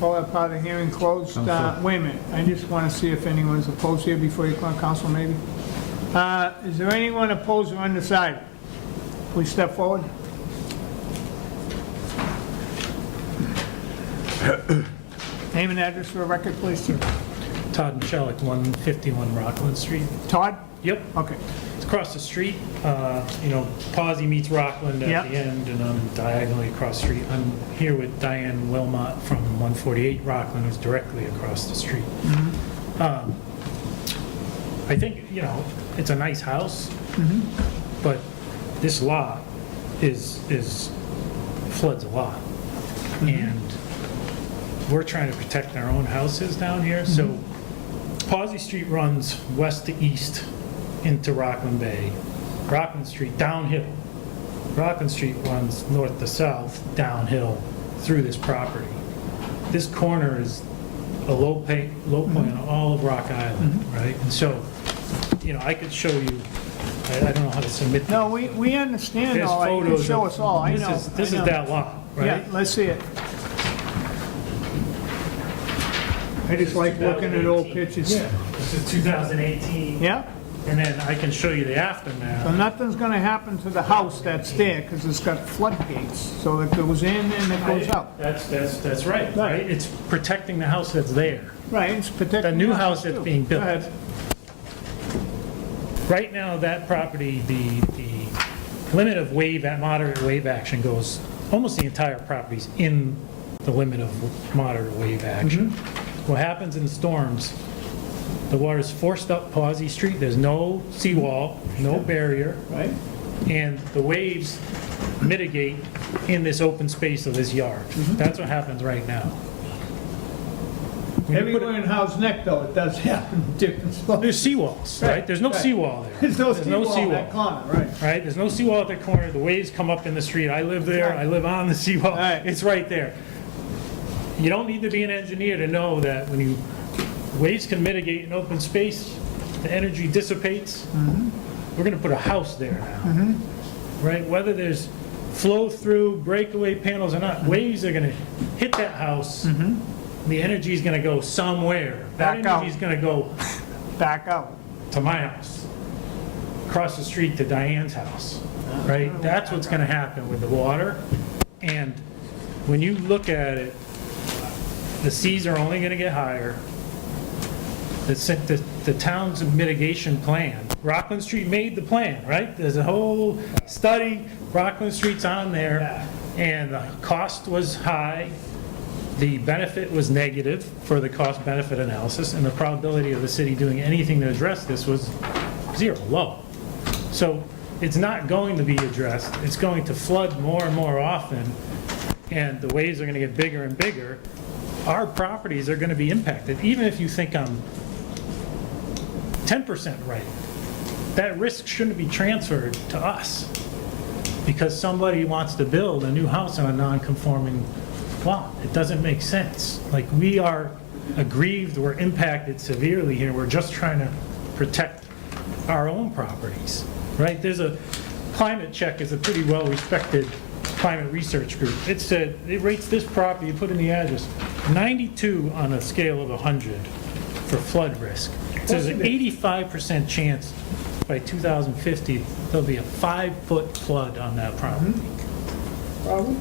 Call that part of the hearing closed. Wait a minute, I just want to see if anyone's opposed here before you call council, maybe. Is there anyone opposed or undecided? Please step forward. Name and address for a record, please, sir. Todd Michelik, 151 Rockland Street. Todd? Yep. Okay. It's across the street. Pawsey meets Rockland at Yep. the end, and I'm diagonally across the street. I'm here with Diane Wilmot from 148 Rockland, who's directly across the street. I think, it's a nice house, but this lot floods a lot. And we're trying to protect our own houses down here, so Pawsey Street runs west to east into Rockland Bay. Rockland Street downhill. Rockland Street runs north to south downhill through this property. This corner is a low point on all of Rock Island, right? And so, I could show you, I don't know how to submit. No, we understand There's all that. You can photos show of- us all. I this know. is- This I is know. that lot, right? Yeah, let's see it. I just like looking at old pictures. Yeah, this is 2018. Yeah? And then I can show you the So aftermath. nothing's gonna happen to the house that's there, because it's got floodgates, so it goes in and it goes out. That's right, right? It's protecting the house that's there. Right, it's protecting. The new the house that's too. being built. Go ahead. Right now, that property, the limit of moderate wave action goes, almost the entire property's in the limit of moderate wave action. What happens in storms, the water's forced up Pawsey Street, there's no seawall, no barrier, Right? and the waves mitigate in this open space of this yard. That's what happens right now. When you put it- Everywhere in Howe's Neck, though, it does happen in different spots. There's seawalls, right? There's no Right. seawall there. There's no seawall in that corner, right? Right, there's no seawall at that corner, the waves come up in the street, I live there, I live on the seawall, Right. it's right there. You don't need to be an engineer to know that when waves can mitigate in open space, the energy dissipates. We're gonna put a house there now, right? Whether there's flow-through, breakaway panels or not, waves are gonna hit that house, the energy's gonna go somewhere. Back That out. energy's gonna go Back out. to my house, across the street to Diane's house, right? That's what's gonna happen with the water. And when you look at it, the seas are only gonna get higher. The town's mitigation plan, Rockland Street made the plan, right? There's a whole study, Rockland Street's on there, and the cost was high. The benefit was negative for the cost-benefit analysis, and the probability of the city doing anything to address this was zero, low. So it's not going to be addressed. It's going to flood more and more often, and the waves are going to get bigger and bigger. our properties are going to be impacted, even if you think I'm 10% right. That risk shouldn't be transferred to us because somebody wants to build a new house on a non-conforming lot. It doesn't make sense. Like, we are aggrieved, we're impacted severely here. We're just trying to protect our own properties, right? There's a Climate Check is a pretty well-respected climate research group. It said, it rates this property, you put in the address, 92 on a scale of 100 for flood risk. So there's an 85% chance by 2050 there'll be a 5-foot flood on that property. Problem?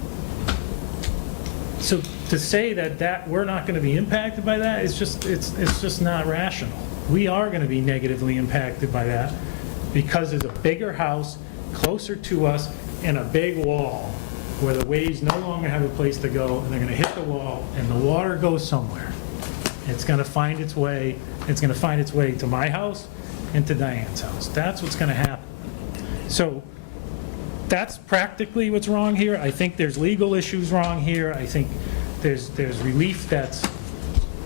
So to say that we're not going to be impacted by that is just, it's just not rational. We are going to be negatively impacted by that because there's a bigger house closer to us and a big wall where the waves no longer have a place to go, and they're going to hit the wall, and the water goes somewhere. It's going to find its way. It's going to find its way to my house and to Diane's house. That's what's going to happen. So that's practically what's wrong here. I think there's legal issues wrong here. I think there's relief that's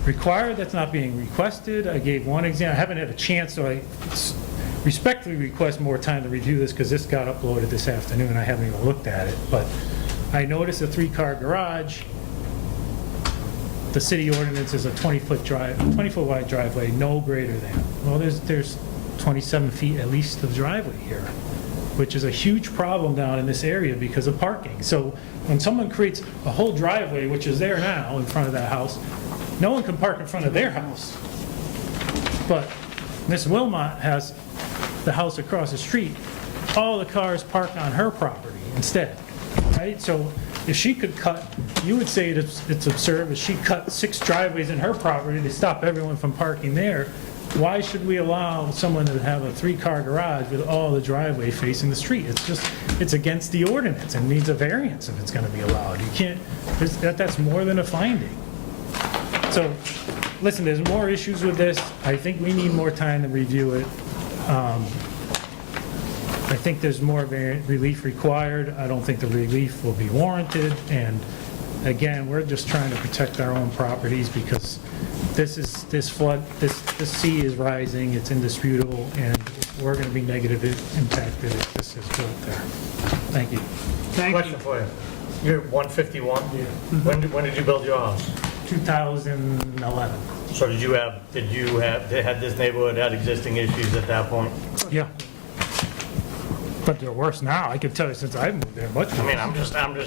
required that's not being requested. I gave one example. I haven't had a chance, so I respectfully request more time to review this because this got uploaded this afternoon. I haven't even looked at it. But I noticed a 3-car garage. The city ordinance is a 20-foot wide driveway, no greater than. Well, there's 27 feet at least of driveway here, which is a huge problem down in this area because of parking. So when someone creates a whole driveway, which is there now in front of that house, no one can park in front of their house. But Miss Wilmot has the house across the street. All the cars park on her property instead, right? So if she could cut, you would say it's absurd, if she cut 6 driveways in her property to stop everyone from parking there, why should we allow someone to have a 3-car garage with all the driveway facing the street? It's against the ordinance and needs a variance if it's going to be allowed. You can't, that's more than a finding. So, listen, there's more issues with this. I think we need more time to review it. I think there's more relief required. I don't think the relief will be warranted. And again, we're just trying to protect our own properties because this sea is rising, it's indisputable, and we're going to be negatively impacted if this is built there. Thank you. Question for you. You're 151? Yeah. When did you build your house? 2011. So had this neighborhood had existing issues at that point? Yeah. But they're worse now. I can tell you since I moved there, much worse. I mean, I'm just kind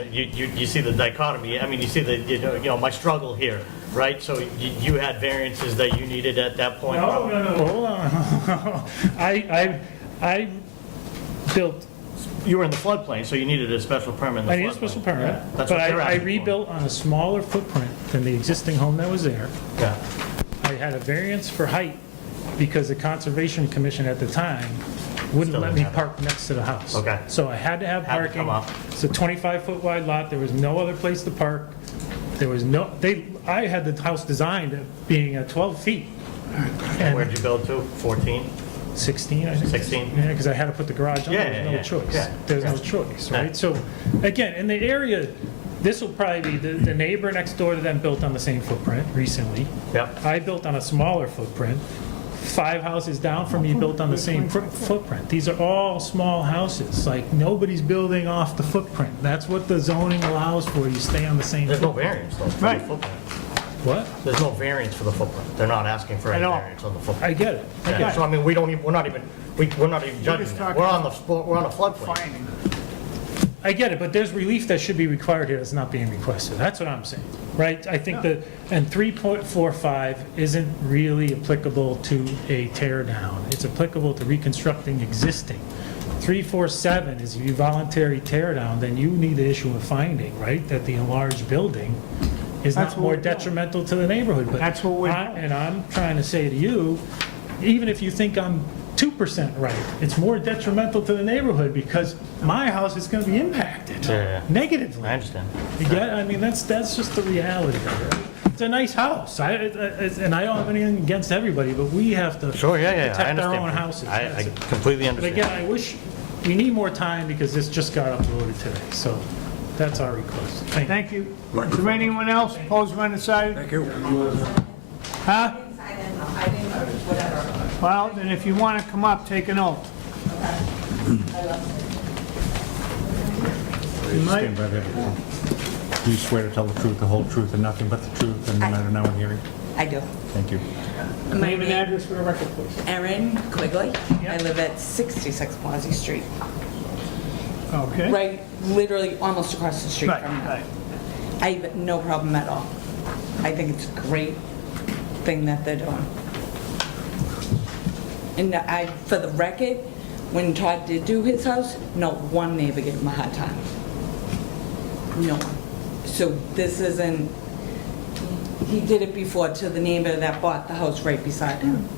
of, you see the dichotomy. I mean, you see the, my struggle here, right? So you had variances that you needed at that point? No, hold on. I built. You were in the floodplain, so you needed a special permit in the floodplain. I needed a special permit, Yeah, that's but what they're I asking for. rebuilt on a smaller footprint than the existing home that was there. Yeah. I had a variance for height because the Conservation Commission at the time wouldn't let me park next to the house. Okay. So I had to have Had to parking. come up. It's a 25-foot wide lot. There was no other place to park. There was no, I had the house designed being at 12 feet. And where'd you build to? 14? 16, I think. 16? Yeah, because I had to put the garage on. Yeah, There's no yeah, choice. yeah. There's no Yeah. choice, Yeah. right? So, again, in the area, this will probably be, the neighbor next door to them built on the same footprint recently. Yep. I built on a smaller footprint. 5 houses down from me built on the same footprint. These are all small houses. Like, nobody's building off the footprint. That's what the zoning allows for. You stay on the same There's no footprint. variance, though, for the footprint. What? There's no variance for the footprint. They're not asking for any variance on the footprint. I get it. I Yeah, get it. So, I mean, we're not even judging that. We're on the floodplain. I get it, but there's relief that should be required here that's not being requested. That's what I'm saying, right? I think that, and 3.45 isn't really applicable to a tear down. It's applicable to reconstructing existing. 347 is if you voluntary tear down, then you need to issue a finding, right? That the enlarged building is That's not what more we're doing. detrimental to the neighborhood. But That's what we're and I'm trying to say to you, even if you think I'm 2% right, it's more detrimental to the neighborhood because my house is going to be impacted negatively. I understand. You get? I mean, that's just the reality of it. It's a nice house, and I don't have anything against everybody, but we have to Sure, yeah, I protect our understand. own houses. I That's it. completely But understand. again, I wish we need more time because this just got uploaded today. So That's our request. Thank you. Is there anyone else opposed or undecided? Thank you. Huh? Well, then if you want to come up, take an oath. You might. Stand by there. Do you swear to tell the truth, the whole truth, and nothing but the truth, and no matter now in hearing? I do. Thank you. My Name and name, address for the record, please. Erin Quigley. I live at 66 Quasi Street. Okay. Right, literally almost across the street Right, from them. right. I have no problem at all. I think it's a great thing that they're doing. And for the record, when Todd did do his house, not one neighbor gave him a hard time. No one. So this isn't, he did it before to the neighbor that bought the house right beside him.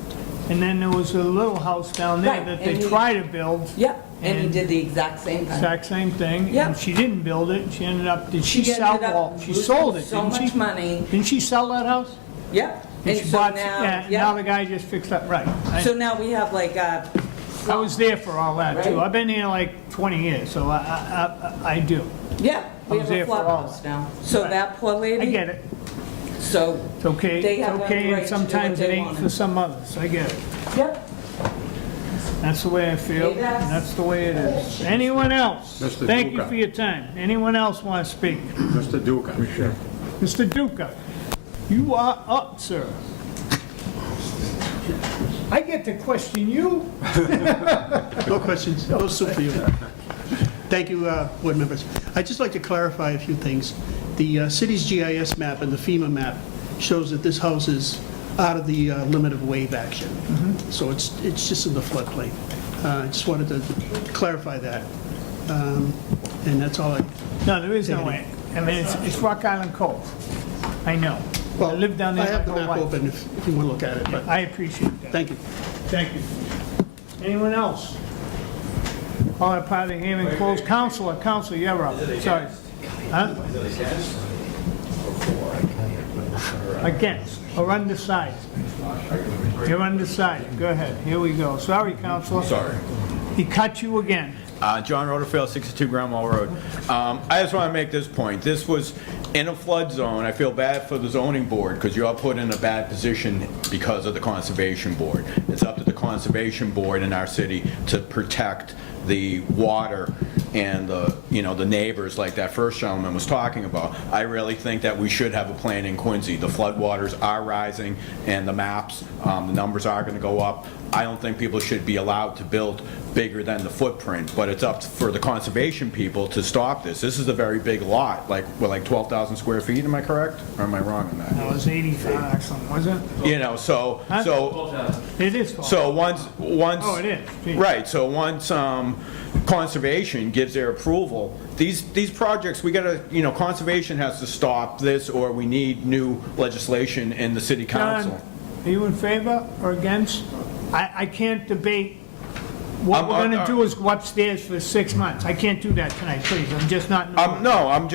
And then there was a little house down there Right, that they and he- tried to build. Yep, and he And- did the exact same thing. Exact same thing. Yep. And she didn't build it. She ended up, did she She sell, ended up well, she losing sold it, so didn't she? much money. Didn't she sell that house? Yep. And And she so bought, now, yeah, now the guy just fixed up, right. So now we have like a, I was there for all that too. Right. I've been here like 20 years, so I do. yeah, I we was have a there for flop all house that. now. So Right. that poor lady. I get it. So, It's okay, They it's have okay, every right and to do what sometimes it they ain't want. for some others. I get it. yep. That's the way I feel, and that's the way it is. Anyone else? Mr. Thank you Duca. for your time. Anyone else want to speak? Mr. Duca. Mr. Duca, you are up, sir. I get to question you? No questions, no soup for you. Thank you, board members. I'd just like to clarify a few things. The city's GIS map and the FEMA map shows that this house is out of the limit of wave action. So it's just in the floodplain. I just wanted to clarify that. And that's all I... No, there is no way. I mean, it's Rock Island Cove. I know. I live down there I have my the whole map life. open if you want to look at it, but I appreciate that. thank you. Thank you. Anyone else? All that part of the hearing closed. Counselor, you're up. Sorry. Huh? Against or undecided? You're undecided. Go ahead. Here we go. Sorry, Counselor. Sorry. He cut you again. John Rutherford, 62 Grand Mall Road. I just want to make this point. This was in a flood zone. I feel bad for the zoning board because you are put in a bad position because of the conservation board. It's up to the conservation board in our city to protect the water and the neighbors like that first gentleman was talking about. I really think that we should have a plan in Quincy. The floodwaters are rising and the maps, the numbers are going to go up. I don't think people should be allowed to build bigger than the footprint, but it's up for the conservation people to stop this. This is a very big lot, like 12,000 square feet, am I correct? Or am I wrong on that? That was 85 something, was it? So It is. so once, Oh, it is. Gee. right, so once conservation gives their approval, these projects, we gotta, conservation has to stop this, or we need new legislation in the city council. John, are you in favor or against? I can't debate. What we're gonna do is go upstairs for 6 months. I can't do that tonight, please. I'm just not. No, I'm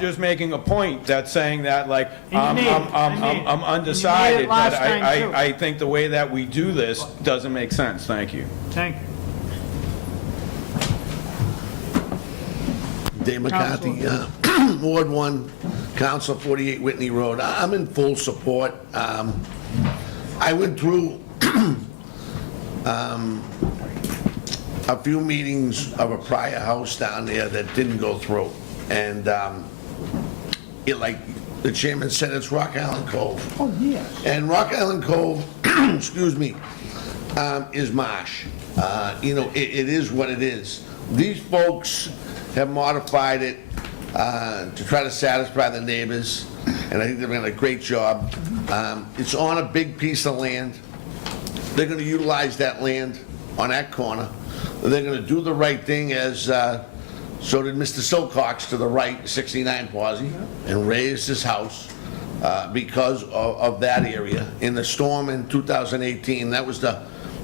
just making a point that's saying that, like, And you made it. I made it. I'm undecided, You made it last but time, too. I think the way that we do this doesn't make sense. Thank you. Thank you. Dave McCarthy, Ward 1, Council 48 Whitney Road. I'm in full support. I went through a few meetings of a prior house down there that didn't go through. And like the chairman said, it's Rock Island Cove. Oh, yeah. And Rock Island Cove, excuse me, is marsh. It is what it is. These folks have modified it to try to satisfy the neighbors, and I think they've done a great job. It's on a big piece of land. They're gonna utilize that land on that corner. They're gonna do the right thing, as so did Mr. Silcox to the right, 69 Quasi, and raised his house because of that area. In the storm in 2018, that was the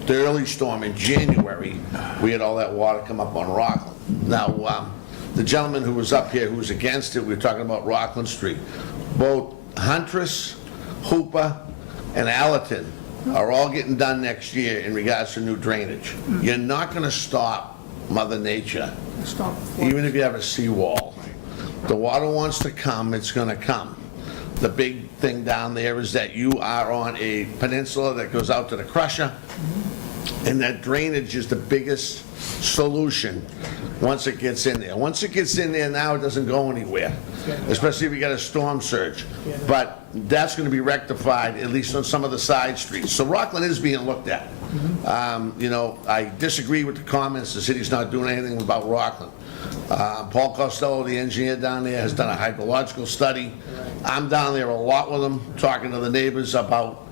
early storm in January, we had all that water come up on Rockland. Now, the gentleman who was up here who was against it, we were talking about Rockland Street. Both Huntress, Hooper, and Allerton are all getting done next year in regards to new drainage. You're not gonna stop Mother Nature, even if you have a seawall. The water wants to come, it's gonna come. The big thing down there is that you are on a peninsula that goes out to the crusher, and that drainage is the biggest solution once it gets in there. Once it gets in there now, it doesn't go anywhere, especially if you got a storm surge. But that's gonna be rectified, at least on some of the side streets. So Rockland is being looked at. You know, I disagree with the comments, the city's not doing anything about Rockland. Paul Costello, the engineer down there, has done a hydrological study. I'm down there a lot with him, talking to the neighbors about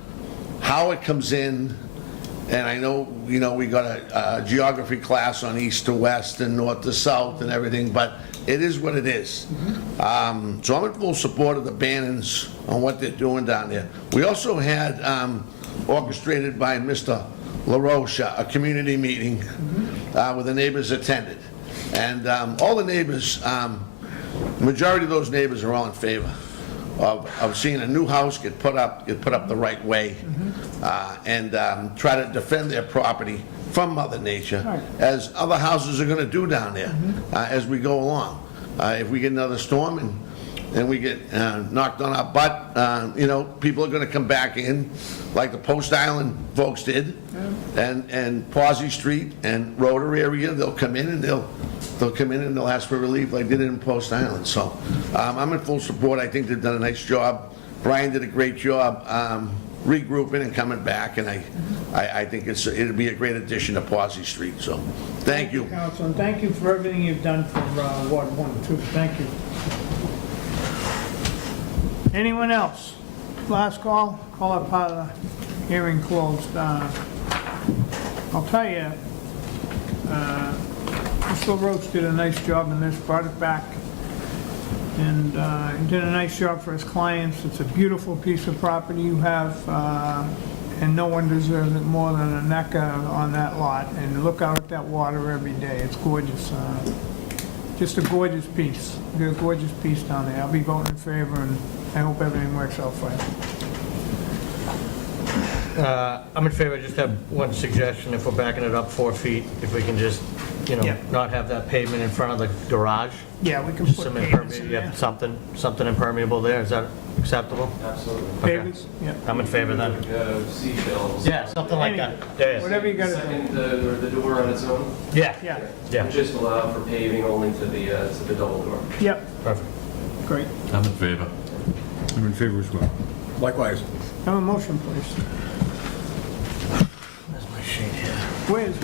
how it comes in. And I know, you know, we got a geography class on east to west and north to south and everything, but it is what it is. So I'm in full support of the Bannons on what they're doing down there. We also had, orchestrated by Mr. LaRoche, a community meeting where the neighbors attended. And all the neighbors, majority of those neighbors are all in favor of seeing a new house get put up the right way, and try to defend their property from Mother Nature, as other houses are gonna do down there, as we go along. If we get another storm and we get knocked on our butt, you know, people are gonna come back in, like the Post Island folks did, and Pawsey Street and Rotary area, they'll come in and they'll ask for relief like they did in Post Island. So I'm in full support. I think they've done a nice job. Brian did a great job regrouping and coming back, and I think it'll be a great addition to Pawsey Street. So thank you. Council, and thank you for everything you've done for Ward 1 and 2. Thank you. Anyone else? Last call. Call up part of the hearing closed. I'll tell you, Mr. Roach did a nice job in this, brought it back, and he did a nice job for his clients. It's a beautiful piece of property you have, and no one deserves it more than a NECA on that lot. And look out at that water every day. It's gorgeous. Just a gorgeous piece. You got a gorgeous piece down there. I'll be voting in favor, and I hope everything works out for you. I'm in favor. I just have one suggestion. If we're backing it up 4 feet, if we can just, you know, not have that pavement in front of the garage. Yeah, we can Just put some pavements in there. something impermeable there. Is that acceptable? Absolutely. Pavements? Yeah. I'm in favor then. Seashells. Yeah, something like that. Yeah. Whatever you gotta do. Second, the door on its own? Yeah. Yeah. Yeah. And just allow for paving only to the double door. Yep. Perfect. Great. I'm in favor. I'm in favor as well. Likewise. Have a motion, please. That's my sheet here. Where's,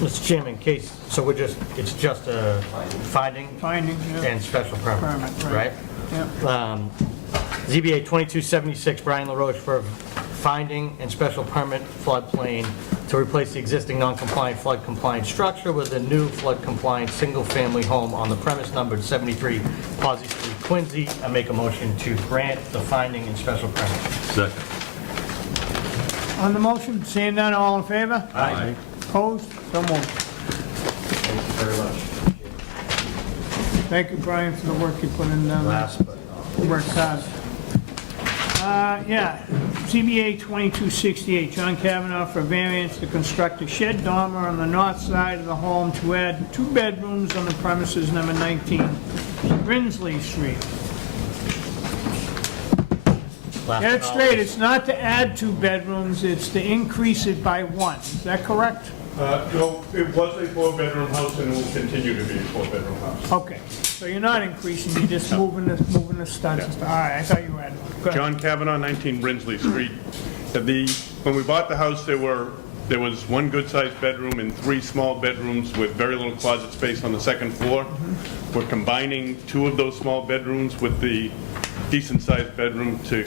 Mr. Chairman, in case, so it's just a finding finding? Yeah. and special permit, Permit, right. right? Yep. ZBA 2276, Brian LaRoche for finding and special permit floodplain to replace the existing non-compliant flood compliant structure with a new flood compliant single-family home on the premise numbered 73 Pawsey Street, Quincy. I make a motion to grant the finding and special permit. Second. On the motion, seeing none, all in favor? Aye. Opposed? So moved. Thank you very much. Thank you, Brian, for the work you put in down there. Last but You worked hard. Yeah, ZBA 2268, John Kavanaugh for variance to construct a shed dormer on the north side of the home to add 2 bedrooms on the premises number 19 Brinsley Street. last Get it but not straight, least. it's not to add 2 bedrooms, it's to increase it by 1. Is that correct? No, it was a 4-bedroom house and it will continue to be a 4-bedroom house. Okay, so you're not increasing, you're just moving the studs and stuff. All right, I thought you were adding. Go ahead. John Kavanaugh, 19 Brinsley Street. When we bought the house, there was 1 good-sized bedroom and 3 small bedrooms with very little closet space on the second floor. We're combining 2 of those small bedrooms with the decent-sized bedroom to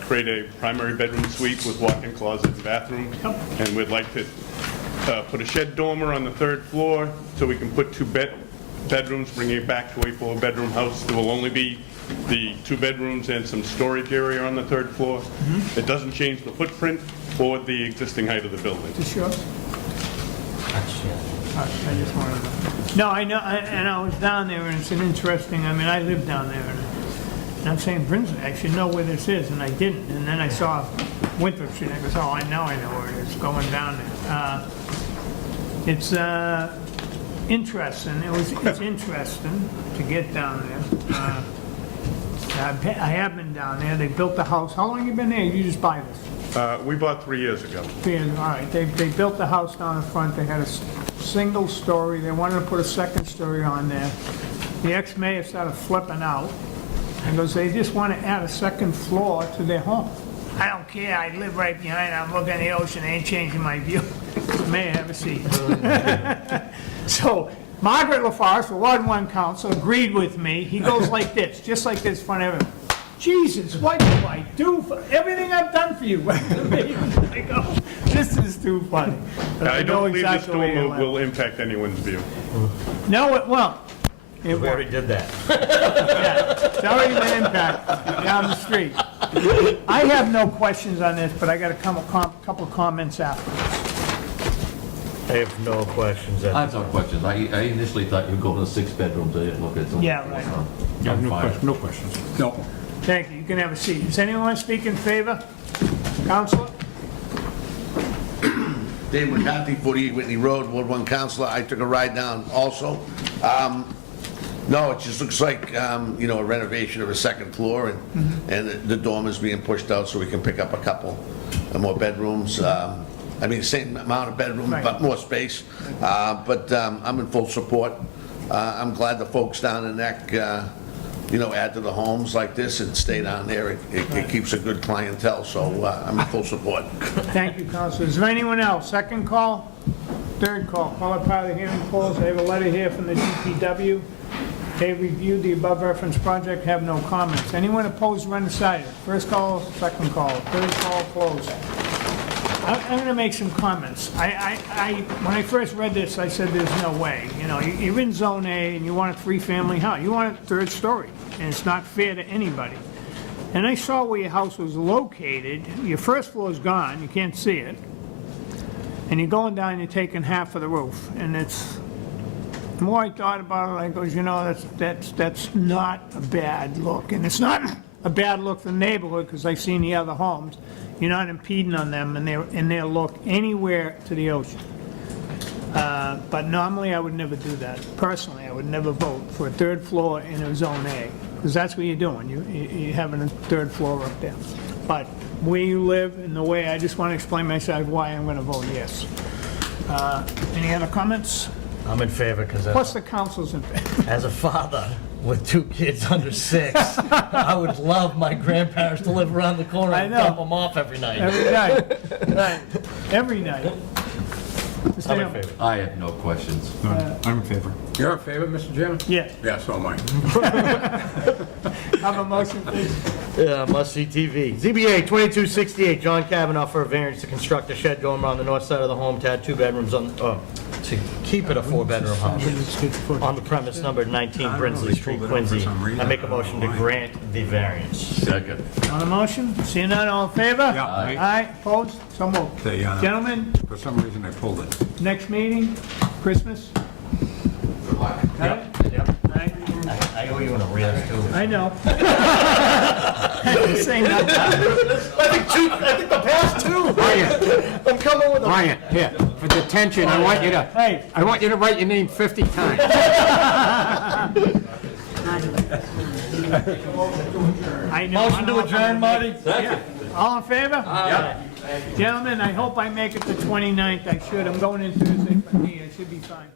create a primary bedroom suite with walk-in closet and bathroom. And we'd like to put a shed dormer on the 3rd floor so we can put 2 bedrooms, bringing it back to a 4-bedroom house. There will only be the 2 bedrooms and some storage area on the 3rd floor. It doesn't change the footprint or the existing height of the building. Is this yours? I just wanted to... No, I know, and I was down there, and it's an interesting, I mean, I live down there, and I'm saying, Brinsley, I should know where this is, and I didn't. And then I saw Winthrop Street, and I goes, oh, I know where it is, going down there. It's interesting. It's interesting to get down there. I have been down there. They built the house. How long have you been there? You just buy this? We bought 3 years ago. All right, they built the house down in front, they had a single story, they wanted to put a second story on there. The ex-mayor started flipping out, and goes, they just want to add a second floor to their home. I don't care, I live right behind it, I'm looking at the ocean, I ain't changing my view. Mayor, have a seat. So, Margaret LaForest, the Ward 1 council, agreed with me, he goes like this, just like this in front of everyone. Jesus, what do I do for everything I've done for you? I go, this is too funny. But I know don't believe this exactly where storm you're at. will impact anyone's view. No, it won't. It We already won't. did that. Yeah, it's already been impacted down the street. I have no questions on this, but I got a couple comments after. I have no questions. I have no questions. I initially thought you were going to 6 bedrooms, I didn't look at it. Yeah, right. I'm fine. No questions. No. Thank you, you can have a seat. Does anyone want to speak in favor? Counselor? Dave McCarthy, 48 Whitney Road, Ward 1 Councilor. I took a ride down also. No, it just looks like, a renovation of a second floor, and the dorm is being pushed out so we can pick up a couple more bedrooms. Same amount of bedrooms, but more space. But I'm in full support. I'm glad the folks down in Neck, add to the homes like this and stay down there. It keeps a good clientele, so I'm in full support. Thank you, Counselor. Is there anyone else? Second call? Third call? Call it part of the hearing closed. I have a letter here from the DPW. They reviewed the above referenced project, have no comments. Anyone opposed or undecided? First call, second call, third call, closed. I'm going to make some comments. When I first read this, I said there's no way. You're in Zone A and you want a 3-family house. You want a 3rd story, and it's not fair to anybody. And I saw where your house was located. Your first floor is gone, you can't see it. And you're going down, you're taking half of the roof. And the more I thought about it, I goes, that's not a bad look. And it's not a bad look for the neighborhood, because I've seen the other homes. You're not impeding on them and their look anywhere to the ocean. But normally I would never do that. Personally, I would never vote for a 3rd floor in a Zone A, because that's what you're doing. You're having a 3rd floor up there. But where you live and the way, I just want to explain myself why I'm going to vote yes. Any other comments? I'm in favor because Plus the council's in favor. as a father with 2 kids under 6, I would love my grandparents to live around the corner and dump them off every night. Every night. Right. Every night. Mr. I'm in Hamlin. favor. I have no questions. I'm in favor. You're in favor, Mr. Chairman? Yeah. Yeah, so am I. Have a motion, please. Yeah, must-see TV. ZBA 2268, John Kavanaugh for a variance to construct a shed going around the north side of the home to add 2 bedrooms to keep it a 4-bedroom house on the premise numbered 19 Brinsley Street, Quincy. I make a motion to grant the variance. Second. On the motion, seeing none, all in favor? Yeah. Aye, opposed, so moved. Gentlemen, For some reason, I pulled it. next meeting, Christmas. Got it? Yep. Aye. I owe you an arrears too. I know. I didn't say nothing. I think the past 2. Ryan, I'm coming with a... Ryan, here, for detention, I want you to write your name 50 times. I know. Motion to adjourn, Marty? Yeah. All in favor? Gentlemen, I hope I make it the 29th. I should. I'm going in Thursday for me. I should be fine.